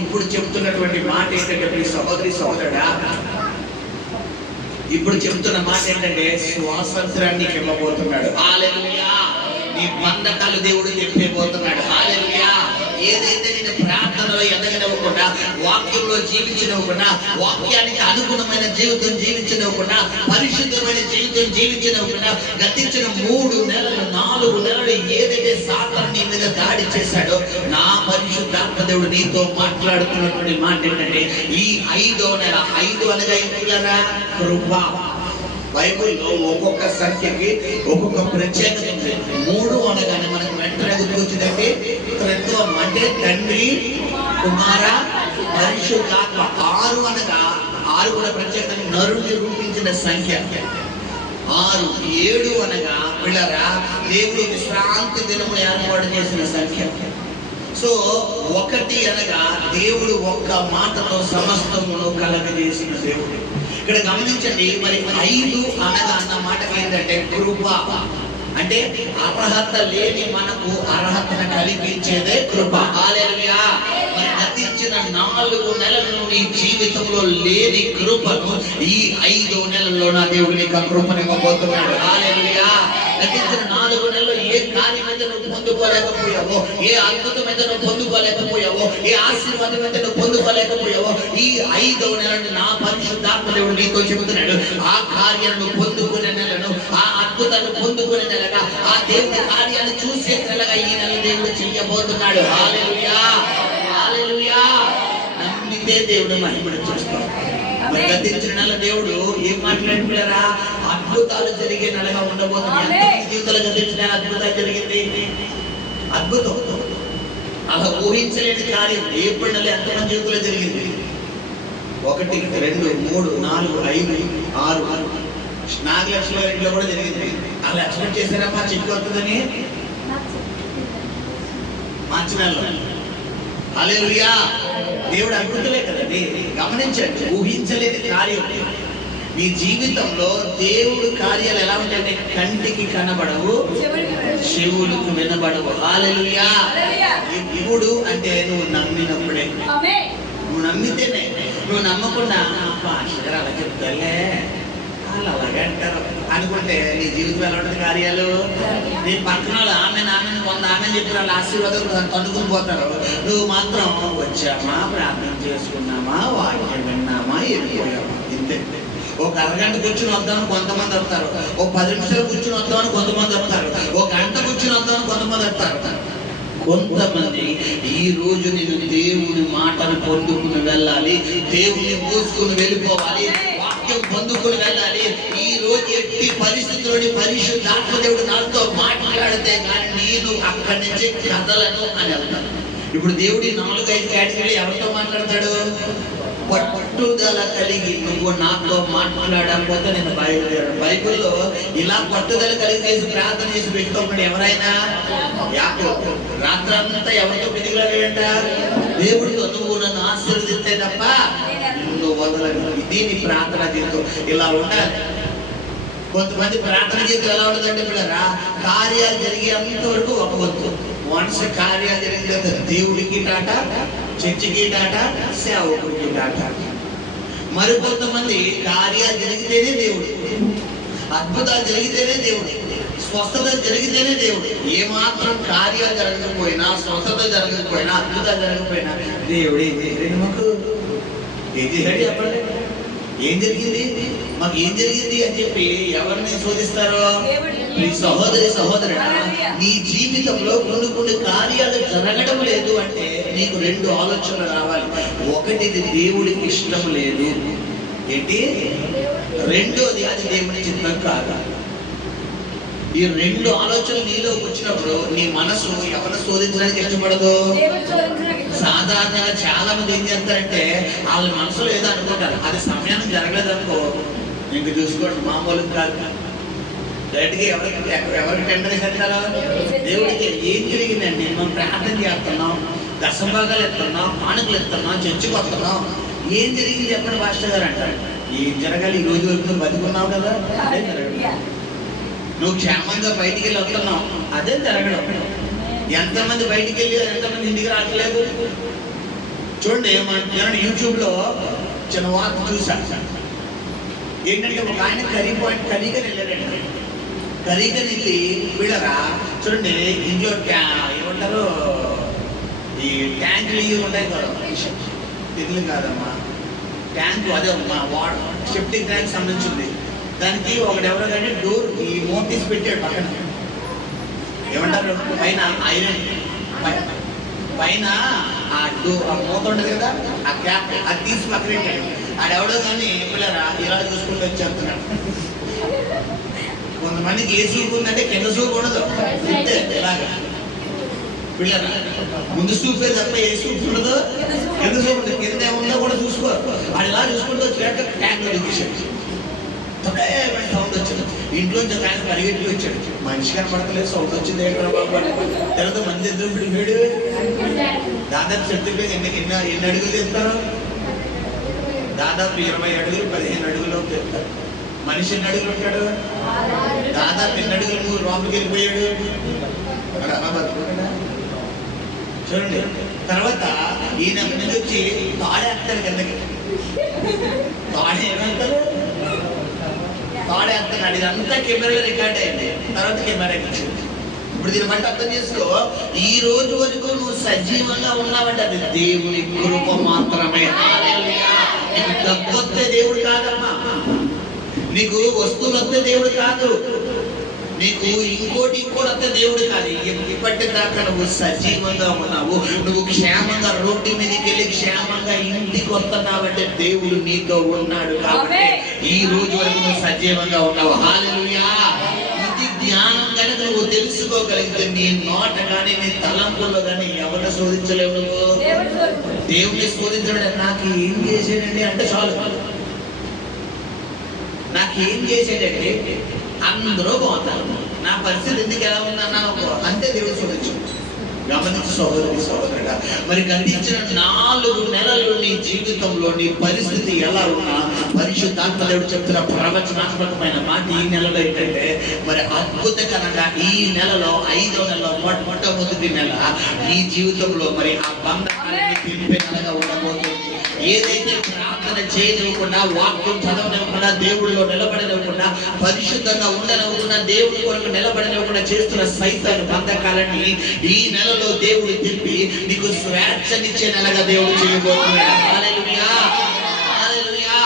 ఇప్పుడు చెప్తున్నటువంటి మాట ఏంటంటే మీ సహోదరి సహోదరుడా, ఇప్పుడు చెప్తున్న మాట ఏంటంటే స్వాతంత్రాన్ని ఇవ్వబోతున్నాడు. హల్లెలూయా. నీ బంధకాలు దేవుడు తెప్పేయబోతున్నాడు. హల్లెలూయా. ఏదైతే నేను ప్రార్థనలో ఎదగనివ్వకుండా, వాక్యంలో జీవించనివ్వకుండా, వాక్యానికి అనుగుణమైన జీవితం జీవించనివ్వకుండా, పరిశుద్ధమైన జీవితం జీవించనివ్వకుండా గతించిన 3 నెలలు 4 నెలలు ఏదైతే సాతాను నీ మీద దాడి చేశాడో, నా పరిశుద్ధాత్మ దేవుడు నీతో మాట్లాడుతున్నటువంటి మాట ఏంటంటే ఈ 5వ నెల, 5 అనగా ఏంటంటే కృప. బైబిల్లో ఒక్కొక్క సంఖ్యకి ఒక్కొక్క ప్రత్యేకత ఉంది. 3 అనగానే మనకు వెంటనే గుర్తొచ్చిందంటే త్రిత్వం, అంటే తండ్రి కుమార పరిశుద్ధాత్మ. 6 అనగా 6 కూడా ప్రత్యేకత, నరుని రూపించిన సంఖ్య 6. 7 అనగా పిల్లరా దేవుడు విశ్రాంతి దినము ఏర్పాటు చేసిన సంఖ్య. సో 1 అనగా దేవుడు ఒక్క మాటతో సమస్తమును కలగజేసిన దేవుడు. ఇక్కడ గమనించండి, మరి 5 అనగా అన్న మాటకి ఏంటంటే కృప, అంటే అర్హత లేని మనకు అర్హతను కలిగించేదే కృప. హల్లెలూయా. మరి గతించిన 4 నెలలు నీ జీవితంలో లేని కృపను ఈ 5వ నెలలో నా దేవుడు నీకు కృపను ఇవ్వబోతున్నాడు. హల్లెలూయా. గతించిన 4 నెలల్లో ఏ కార్యం అయితే నువ్వు పొందుకోలేకపోయావో, ఏ అద్భుతం అయితే నువ్వు పొందుకోలేకపోయావో, ఏ ఆశీర్వాదం అయితే నువ్వు పొందుకోలేకపోయావో, ఈ 5వ నెలను నా పరిశుద్ధాత్మ దేవుడు నీతో చెబుతున్నాడు. ఆ కార్యాలను పొందుకునే నెలను, ఆ అద్భుతాన్ని పొందుకునే నెలగా, ఆ దేవుడి కార్యాన్ని చూసే నెలగా ఈ నెల దేవుడు చెయ్యబోతున్నాడు. హల్లెలూయా. హల్లెలూయా. నమ్మితే దేవుడు మహిమను చూస్తాడు. మరి గతించిన నెల దేవుడు ఏం మాట్లాడుతున్నారా? అద్భుతాలు జరిగే నెలగా ఉండబోతుంది. జీవితంలో గతించిన అద్భుతాలు జరిగింది, అద్భుతం. అలా ఊహించలేని కార్యం ఏప్రిల్ నెల ఎంతమంది జీవితంలో జరిగింది? 1, 2, 3, 4, 5, 6. నాగలక్ష్మి గారి ఇంట్లో కూడా జరిగింది. అలా ఎక్స్పెక్ట్ చేశారమ్మా చెక్కు వస్తుందని మార్చి నెలలో. హల్లెలూయా. దేవుడు అద్భుతమే కదండి. గమనించండి, ఊహించలేని కార్యం నీ జీవితంలో. దేవుడు కార్యాలు ఎలా ఉంటాయంటే కంటికి కనబడవు, చెవులకు వినబడవు. హల్లెలూయా. ఇప్పుడు అంటే నువ్వు నమ్మినప్పుడే, నువ్వు నమ్మితేనే. నువ్వు నమ్మకుండా పాస్టర్ అలా చెప్తాలే, వాళ్ళు అలాగే అంటారు అనుకుంటే నీ జీవితం ఎలా ఉంటుంది? కార్యాలు నీ పక్కన వాళ్ళు ఆమె 100 ఆమె చెప్పిన వాళ్ళు ఆశీర్వాదం తన్నుకుని పోతారు. నువ్వు మాత్రం వచ్చామా, ప్రార్థన చేసుకున్నామా, వాక్యం విన్నామా, వెళ్ళిపోయామా, ఇంతే. ఒక అరగంట కూర్చుని వద్దామని కొంతమంది వస్తారు, ఒక 10 నిమిషాలు కూర్చుని వద్దామని కొంతమంది వస్తారు, ఒక గంట కూర్చుని వద్దామని కొంతమంది వస్తారు. కొంతమంది ఈ రోజు నేను దేవుని మాటను పొందుకుని వెళ్ళాలి, దేవుని మూసుకుని వెళ్ళిపోవాలి, వాక్యం పొందుకుని వెళ్ళాలి. ఈ రోజు ఎట్టి పరిస్థితుల్లోని పరిశుద్ధాత్మ దేవుడు నాతో మాట్లాడితే కానీ నేను అక్కడి నుంచి కదలను అని వెళ్తాను. ఇప్పుడు దేవుడి 4-5 కేటగిరీలు ఎవరితో మాట్లాడతాడు? పట్టుదల కలిగి నువ్వు నాతో మాట్లాడకపోతే నేను బయలుదేరాను. బైబిల్లో ఇలా పట్టుదల కలిగి చేసి ప్రార్థన చేసి వ్యక్తి ఎవరైనా యాకోబు రాత్రంతా ఎవరితో పిదిగిలాడంట? దేవుడితో. నువ్వు నన్ను ఆశీర్వదిస్తే తప్ప నువ్వు వదలను. ఇది నీ ప్రార్థన జీవితం. ఇలా ఉండాలి. కొంతమంది ప్రార్థన జీవితం ఎలా ఉండదంటే పిల్లరా, కార్యాలు జరిగేంత వరకు ఒక వంతు. వన్స్ కార్యాలు జరిగిన దేవుడికి టాటా, చర్చికి టాటా, సేవకుడికి టాటా. మరి కొంతమంది కార్యాలు జరిగితేనే దేవుడు, అద్భుతాలు జరిగితేనే దేవుడు, స్వస్థత జరిగితేనే దేవుడు. ఏమాత్రం కార్యాలు జరగకపోయినా, స్వస్థత జరగకపోయినా, అద్భుతాలు జరగకపోయినా దేవుడు ఏం చేశాడు? మాకు ఏం చేశాడు చెప్పండి? ఏం జరిగింది? మాకు ఏం జరిగింది అని చెప్పి ఎవరిని శోధిస్తారో? నీ సహోదరి సహోదరుడా, నీ జీవితంలో కొన్ని కార్యాలు జరగడం లేదు అంటే నీకు 2 ఆలోచనలు రావాలి. ఒకటి, ఇది దేవుడికి ఇష్టం లేదు. ఏంటి? రెండోది, అది దేవుడి చిత్తం కాదు. ఈ 2 ఆలోచనలు నీలో వచ్చినప్పుడు నీ మనసు ఎవరిని శోధించడానికి ఇష్టపడదు. సాధారణంగా చాలా మంది ఏం చేస్తారంటే వాళ్ళ మనసులో ఏదో అనుకుంటారు, అది సమయానికి జరగలేదు అనుకో ఇంక చూసుకోండి మామూలు కాదు. డైరెక్ట్గా ఎవరికి టెండర్ చేస్తారా? దేవుడికి ఏం జరిగిందండి? మనం ప్రార్థన చేస్తున్నాం, దశభాగాలు ఎత్తున్నాం, కానుకలు ఎత్తున్నాం, చర్చికి వస్తున్నాం, ఏం జరిగింది చెప్పండి పాస్టర్ గారు అంటారు. ఏం జరగాలి? ఈ రోజు వరకు నువ్వు బతుకున్నావు కదా, అదే జరగడం. నువ్వు క్షేమంగా బయటికి వెళ్ళి వస్తున్నావు, అదే జరగడం. ఎంతమంది బయటికి వెళ్ళి ఎంతమంది ఇంటికి రావట్లేదు? చూడండి, మన యూట్యూబ్లో చిన్న వార్త చూసాను. ఏంటంటే ఒక ఆయన కరీగా వెళ్ళారండి. కరీగా వెళ్ళి వీళ్ళరా చూడండి, ఇంట్లో ఏమంటారు ఈ ట్యాంకులు ఇవి ఉంటాయి కదా, ఇల్లు కాదమ్మా ట్యాంకు, అదే మా సెప్టిక్ ట్యాంక్ సంబంధించింది. దానికి ఒకడెవరో కానీ డోర్ ఈ మోటీస్ పెట్టాడు పక్కన, ఏమంటారు పైన ఐరన్ పైన ఆ మూత ఉంటుంది కదా, ఆ క్యాప్ అది తీసి పక్కన పెట్టాడు. ఆడెవడో కానీ పిల్లరా ఇలా చూసుకుంటూ వచ్చేస్తున్నాడు. కొంతమందికి ఏ సూపు ఉందంటే కింద సూపు ఉండదు, ఇలాగా పిల్లరా ముందు సూపే తప్ప ఏ సూపు ఉండదు, కింద సూపు ఉంటుంది. కింద ఏముందో కూడా చూసుకో. వాడు ఇలా చూసుకుంటూ వచ్చాక ట్యాంక్ తీసాడు. సౌండ్ వచ్చింది. ఇంట్లోంచి ఒక ఆయన పరిగెట్టి వచ్చాడు. మనిషి కనపడతలేదు, సౌండ్ వచ్చింది ఏంటో బాబు. తర్వాత మంది ఎదురు పిడిపోయాడు. దాదాపు చెట్టుపై ఎన్ని అడుగులు తెస్తారు? దాదాపు 20 అడుగులు 15 అడుగులు తెస్తారు. మనిషి ఎన్ని అడుగులు ఉంటాడు? దాదాపు ఎన్ని అడుగులు నువ్వు లోపలికి వెళ్ళిపోయాడు. చూడండి, తర్వాత ఈయన అక్కడి నుంచి వచ్చి తాడేస్తాడు కిందకి. ఏమంటారు? తాడేస్తున్నాడు. ఇదంతా కెమెరాలో రికార్డ్ అయింది. తర్వాత కెమెరాకి వచ్చింది. ఇప్పుడు దీన్ని బట్టి అర్థం చేసుకో, ఈ రోజు వరకు నువ్వు సజీవంగా ఉన్నావంటే అది దేవుని కృప మాత్రమే. నీకు డబ్బు వస్తే దేవుడు కాదమ్మా, నీకు వస్తువులు వస్తే దేవుడు కాదు, నీకు ఇంకోటి వస్తే దేవుడు కాదు. ఇప్పటిదాకా నువ్వు సజీవంగా ఉన్నావు, నువ్వు క్షేమంగా రోడ్డు మీదకి వెళ్ళి క్షేమంగా ఇంటికి వస్తున్నావంటే దేవుడు నీతో ఉన్నాడు. కాబట్టి ఈ రోజు వరకు నువ్వు సజీవంగా ఉన్నావు. హల్లెలూయా. ఇది జ్ఞానం కనుక నువ్వు తెలుసుకోగలిగితే నీ నోట కానీ నీ తలంపుల్లో కానీ ఎవరిని శోధించలేవు. నువ్వు దేవుని శోధించడం నాకు ఏం చేసాడండి అంటే చాలు. నాకేం చేసాడంటే అందరూ పోతారు, నా పరిస్థితి ఎందుకు ఎలా ఉందన్నాను అంతే దేవుడు శోధించు. గమనించు సహోదరుడా, మరి గతించిన 4 నెలలు నీ జీవితంలో నీ పరిస్థితి ఎలా ఉన్నా పరిశుద్ధాత్మ దేవుడు చెప్తున్న ప్రవచనాత్మకమైన మాట ఈ నెలలో ఏంటంటే, మరి అద్భుతకరంగా ఈ నెలలో 5వ నెలలో మొట్టమొదటి నెల నీ జీవితంలో మరి ఆ బంధకాన్ని తింపే నెలగా ఉండబోతుంది. ఏదైతే ప్రార్థన చేయనివ్వకుండా, వాక్యం చదవనివ్వకుండా, దేవుడిలో నిలబడనివ్వకుండా, పరిశుద్ధంగా ఉండనివ్వకుండా, దేవుడి కొరకు నిలబడనివ్వకుండా చేస్తున్న సైతాను బంధకాలని ఈ నెలలో దేవుడు తిప్పి నీకు స్వేచ్ఛనిచ్చే నెలగా దేవుడు చేయబోతున్నాడు. హల్లెలూయా, హల్లెలూయా.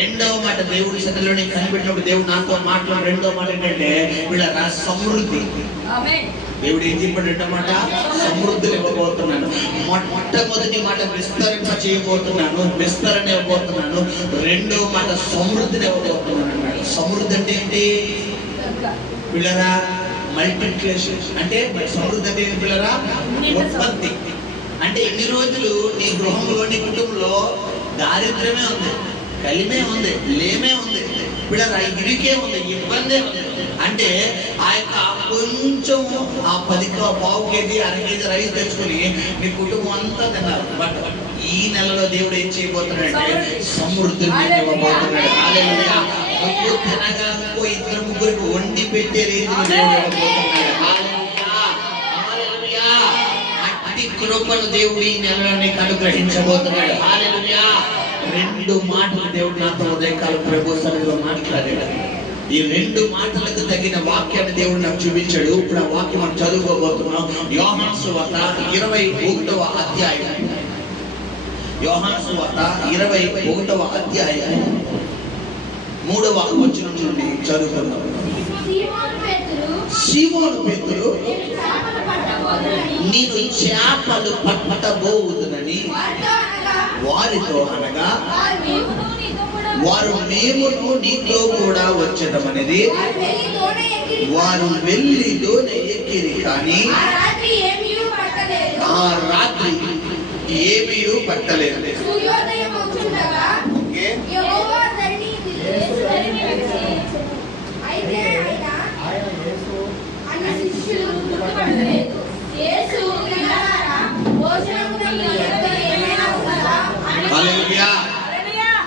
రెండవ మాట దేవుడి సన్నిధిలో నేను కనిపెట్టినప్పుడు దేవుడు నాతో మాట్లాడు. రెండవ మాట ఏంటంటే వీళ్ళ సమృద్ధి. దేవుడు ఏం చెప్పాడు? రెండో మాట సమృద్ధిని ఇవ్వబోతున్నాను. మొట్టమొదటి మాట విస్తరింప చేయబోతున్నాను, విస్తరణ ఇవ్వబోతున్నాను. రెండో మాట సమృద్ధిని ఇవ్వబోతున్నాను అన్నాడు. సమృద్ధి అంటే ఏంటి పిల్లరా? మల్టిప్లికేషన్. అంటే సమృద్ధి అంటే ఏంటి పిల్లరా? ఉత్పత్తి. అంటే ఎన్ని రోజులు నీ గృహంలో నీ కుటుంబంలో దారిద్ర్యమే ఉంది, కలిమే ఉంది, లేమే ఉంది, పిల్లరా ఇరికే ఉంది, ఇబ్బందే ఉంది. అంటే ఆ యొక్క కొంచెం ఆ 10 పావు కేజీ 1/2 కేజీ రైస్ తెచ్చుకొని మీ కుటుంబం అంతా తిన్నారు. బట్ ఈ నెలలో దేవుడు ఏం చేయబోతున్నాడంటే సమృద్ధిని ఇవ్వబోతున్నాడు. హల్లెలూయా. నువ్వు తినగా 2-3 వండి పెట్టే రీతిలో దేవుడు ఇవ్వబోతున్నాడు. హల్లెలూయా, హల్లెలూయా. అట్టి కృపను దేవుడు ఈ నెలలో నీకు అనుగ్రహించబోతున్నాడు. హల్లెలూయా. 2 మాటలు దేవుడు నాతో ఉదయకాలం ప్రభు సన్నిధిలో మాట్లాడాడు. ఈ 2 మాటలకు తగిన వాక్యాన్ని దేవుడు నాకు చూపించాడు. ఇప్పుడు ఆ వాక్యం మనం చదువుకోబోతున్నాం. యోహాను సువార్త 21వ అధ్యాయం. యోహాను సువార్త 21వ అధ్యాయం 3వ వచనం నుండి చదువుకుందాం. సీమోను పేతురు నేను చేపలు పట్టబోవుదునని వారితో అనగా, వారు మేమును నీతో కూడా వచ్చేదమనేది. వారు వెళ్ళి దోణి ఎక్కిరి, కానీ ఆ రాత్రి ఏమీ పట్టలేదు.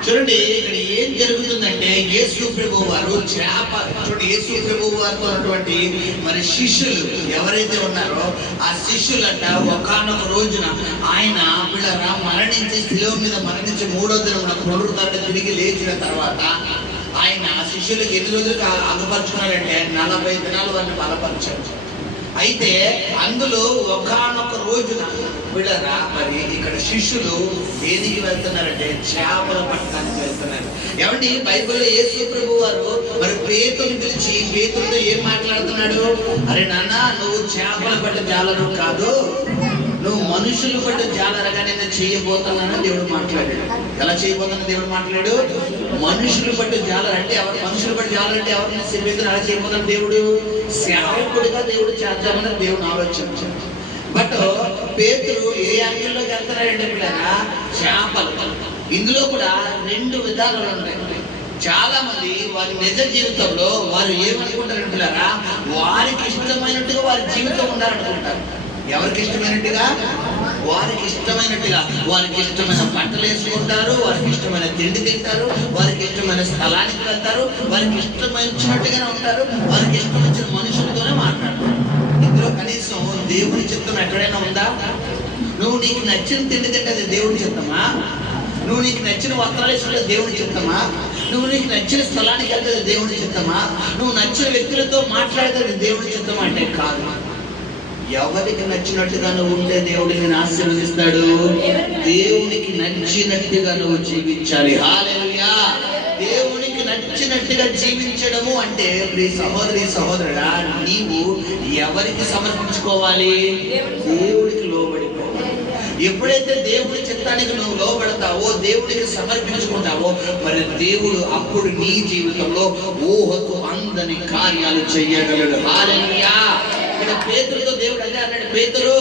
చూడండి ఇక్కడ ఏం జరుగుతుందంటే యేసు ప్రభు వారు చూడండి యేసు ప్రభు వారితో ఉన్నటువంటి మరి శిష్యులు ఎవరైతే ఉన్నారో ఆ శిష్యులంట ఒకానొక రోజున ఆయన వీళ్ళ మరణించి శిలువ మీద మరణించి 3వ దినమున పునరుద్ధరణ తిరిగి లేచిన తర్వాత ఆయన శిష్యులకు ఎన్ని రోజులకు అగపరుచుకున్నారంటే 40 దినాలు వారిని బలపరిచారు. అయితే అందులో ఒకానొక రోజున వీళ్ళరా మరి ఇక్కడ శిష్యులు దేనికి వెళ్తున్నారంటే చేపలు పట్టడానికి వెళ్తున్నారు. ఏమండి బైబిల్లో యేసు ప్రభు వారు మరి పేతురుని పిలిచి పేతురుతో ఏం మాట్లాడుతున్నాడు? అరే నాన్న, నువ్వు చేపలు పట్ట జాలరు కాదు, నువ్వు మనుషులు పట్ట జాలరగా నేను చేయబోతున్నానని దేవుడు మాట్లాడాడు. ఎలా చేయబోతున్నా దేవుడు మాట్లాడు? మనుషులు పట్టు జాలరు అంటే ఎవరు? మనుషులు పట్టు జాలరు అంటే ఎవరిని పేతురు ఎలా చేయబోతున్నాడు దేవుడు? సేవకుడిగా దేవుడు చేద్దామని దేవుడు ఆలోచించాడు. బట్ పేతురు ఏ యాంగిల్లోకి వెళ్తున్నాడంటే పిల్లరా, చేపలు. ఇందులో కూడా 2 విధాలు ఉన్నాయి. చాలా మంది వారి నిజ జీవితంలో వారు ఏమనుకుంటారంటే పిల్లరా, వారికి ఇష్టమైనట్టుగా వారి జీవితం ఉండాలనుకుంటారు. ఎవరికి ఇష్టమైనట్టుగా? వారికి ఇష్టమైనట్టుగా. వారికి ఇష్టమైన బట్టలు వేసుకుంటారు, వారికి ఇష్టమైన తిండి తింటారు, వారికి ఇష్టమైన స్థలానికి వెళ్తారు, వారికి ఇష్టమైనట్టుగానే ఉంటారు, వారికి ఇష్టమైన మనుషులతోనే మాట్లాడతారు. ఇందులో కనీసం దేవుని చిత్తం ఎక్కడైనా ఉందా? నువ్వు నీకు నచ్చిన తిండి తింటే అది దేవుని చిత్తమా? నువ్వు నీకు నచ్చిన వస్త్రాలు వేసుకుంటే దేవుని చిత్తమా? నువ్వు నీకు నచ్చిన స్థలానికి వెళ్తే దేవుని చిత్తమా? నువ్వు నచ్చిన వ్యక్తులతో మాట్లాడితే దేవుని చిత్తమా అంటే కాదు. ఎవరికి నచ్చినట్టుగా నువ్వు ఉంటే దేవుడిని నేను ఆశీర్వదిస్తాడు. దేవునికి నచ్చినట్టుగా నువ్వు జీవించాలి. హల్లెలూయా. దేవునికి నచ్చినట్టుగా జీవించడము అంటే ప్రియ సహోదరి సహోదరుడా, నీవు ఎవరికి సమర్పించుకోవాలి? దేవుడికి లోబడిపోవాలి. ఎప్పుడైతే దేవుడి చిత్తానికి నువ్వు లోబడతావో, దేవుడికి సమర్పించుకుంటావో, మరి దేవుడు అప్పుడు నీ జీవితంలో ఊహకు అందని కార్యాలు చేయగలడు. హల్లెలూయా. ఇక్కడ పేతురుతో దేవుడు అదే అన్నాడు, పేతురు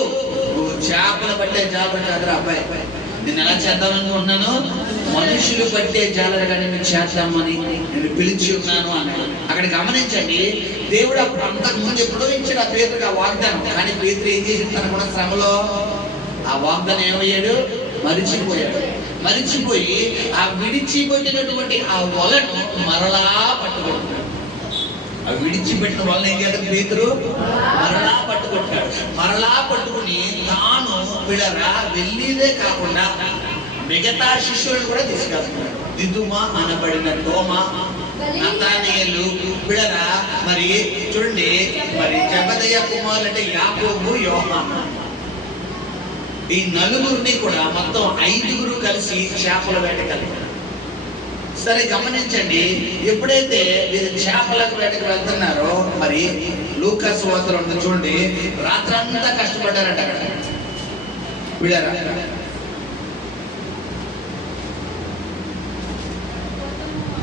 నువ్వు చేపలు పట్టే జాలరు కాదురా అబ్బాయి, నేను ఎలా చేద్దామనుకుంటున్నాను? మనుషులు పట్టే జాలరుగా నేను చేద్దామని నేను పిలిచి ఉన్నాను అన్నాడు. అక్కడ గమనించండి, దేవుడు అప్పుడు అంతకుముందు ఎప్పుడో ఇచ్చాడు ఆ పేతురుకి ఆ వాగ్దానం. కానీ పేతురు ఏం చేసి తనకున్న శ్రమలో ఆ వాగ్దానం ఏమయ్యాడు? మరిచిపోయి ఆ విడిచిపెట్టినటువంటి ఆ వలను మరలా పట్టుకుంటున్నాడు. ఆ విడిచిపెట్టిన వలన ఏం చేయాలి? పేతురు మరలా పట్టుకుంటాడు. మరలా పట్టుకుని తాను వీళ్ళరా వెళ్ళిదే కాకుండా మిగతా శిష్యులను కూడా తీసుకెళ్తున్నాడు. దిదుమ అనబడిన తోమా, నతానియేలు, వీళ్ళరా మరి చూడండి మరి జబదయ కుమారులు అంటే యాకోబు, యోహాను, ఈ 4 కూడా మొత్తం 5 కలిసి చేపల వేటకెళ్తారు. సరే గమనించండి, ఎప్పుడైతే వీరు చేపల వేటకు వెళ్తున్నారో మరి లూకా సువార్తలో చూడండి, రాత్రంతా కష్టపడ్డారంట. అక్కడ వీళ్ళరా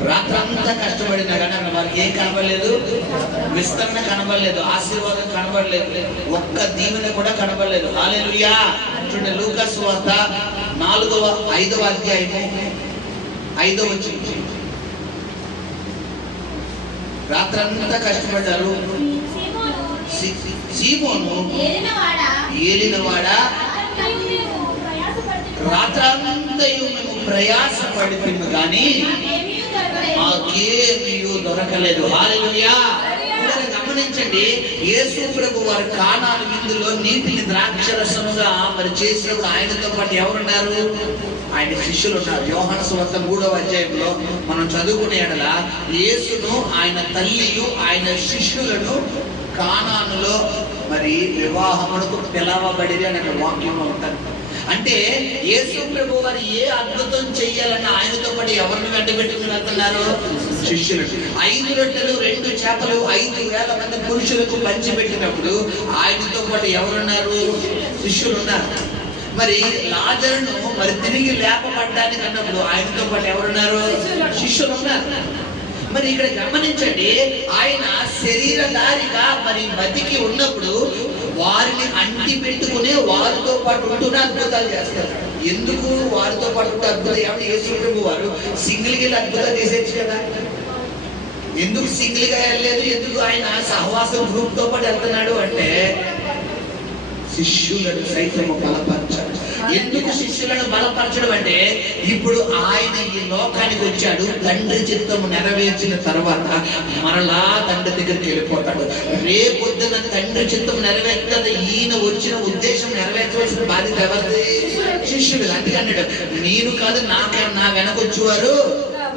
రాత్రంతా కష్టపడినా కానీ అక్కడ వారికి ఏం కనబడలేదు? విస్తరణ కనబడలేదు, ఆశీర్వాదం కనబడలేదు, ఒక్క దీవెన కూడా కనబడలేదు. హల్లెలూయా. చూడండి లూకా సువార్త 5వ అధ్యాయము 5వ వచనం. రాత్రంతా కష్టపడ్డారు. సీమోను ఏలినవాడా, రాత్రంతయు మేము ప్రయాసపడుతున్నాము కానీ మాకేమీ దొరకలేదు. హల్లెలూయా. గమనించండి, యేసు ప్రభు వారు కానాను విందులో నీటిని ద్రాక్షరసముగా మరి చేసినప్పుడు ఆయనతో పాటు ఎవరున్నారు? ఆయన శిష్యులు ఉన్నారు. యోహాను సువార్త 3వ అధ్యాయంలో మనం చదువుకునే ఎడల యేసును ఆయన తల్లియు ఆయన శిష్యులను కానానులో మరి వివాహమునకు పిలవబడిరి అనే వాక్యంలో ఉంటారు. అంటే యేసు ప్రభు వారు ఏ అద్భుతం చెయ్యాలన్న ఆయనతో పాటు ఎవరిని వెంట పెట్టుకుని వెళ్తున్నారు? శిష్యులు. 5 రొట్టెలు 2 చేపలు 5,000 మంది పురుషులకు పంచిపెట్టినప్పుడు ఆయనతో పాటు ఎవరున్నారు? శిష్యులు ఉన్నారు. మరి లాజరును మరి తిరిగి లేపబడ్డానికి అన్నప్పుడు ఆయనతో పాటు ఎవరున్నారు? శిష్యులు ఉన్నారు. మరి ఇక్కడ గమనించండి, ఆయన శరీరధారిగా మరి బతికి ఉన్నప్పుడు వారిని అంటి పెట్టుకునే వారితో పాటు ఉంటూనే అద్భుతాలు చేస్తారు. ఎందుకు వారితో పాటు ఉంటే అద్భుతం? ఏమన్నా యేసు ప్రభు వారు సింగిల్గా అద్భుతాలు చేసేచ్చు కదా? ఎందుకు సింగిల్గా వెళ్ళలేదు? ఎందుకు ఆయన సహవాసం గ్రూప్ తో పాటు వెళ్తున్నాడు అంటే శిష్యులను సైతం బలపరచాలి. ఎందుకు శిష్యులను బలపరచడం అంటే, ఇప్పుడు ఆయన ఈ లోకానికి వచ్చాడు, తండ్రి చిత్తము నెరవేర్చిన తర్వాత మరలా తండ్రి దగ్గరికి వెళ్ళిపోతాడు. రేపొద్దున తండ్రి చిత్తం నెరవేర్చదు, ఈయన వచ్చిన ఉద్దేశం నెరవేర్చవలసిన బాధ్యత ఎవరిది? శిష్యుడు. అందుకన్నాడు, నేను కాదు నా వెనకొచ్చేవారు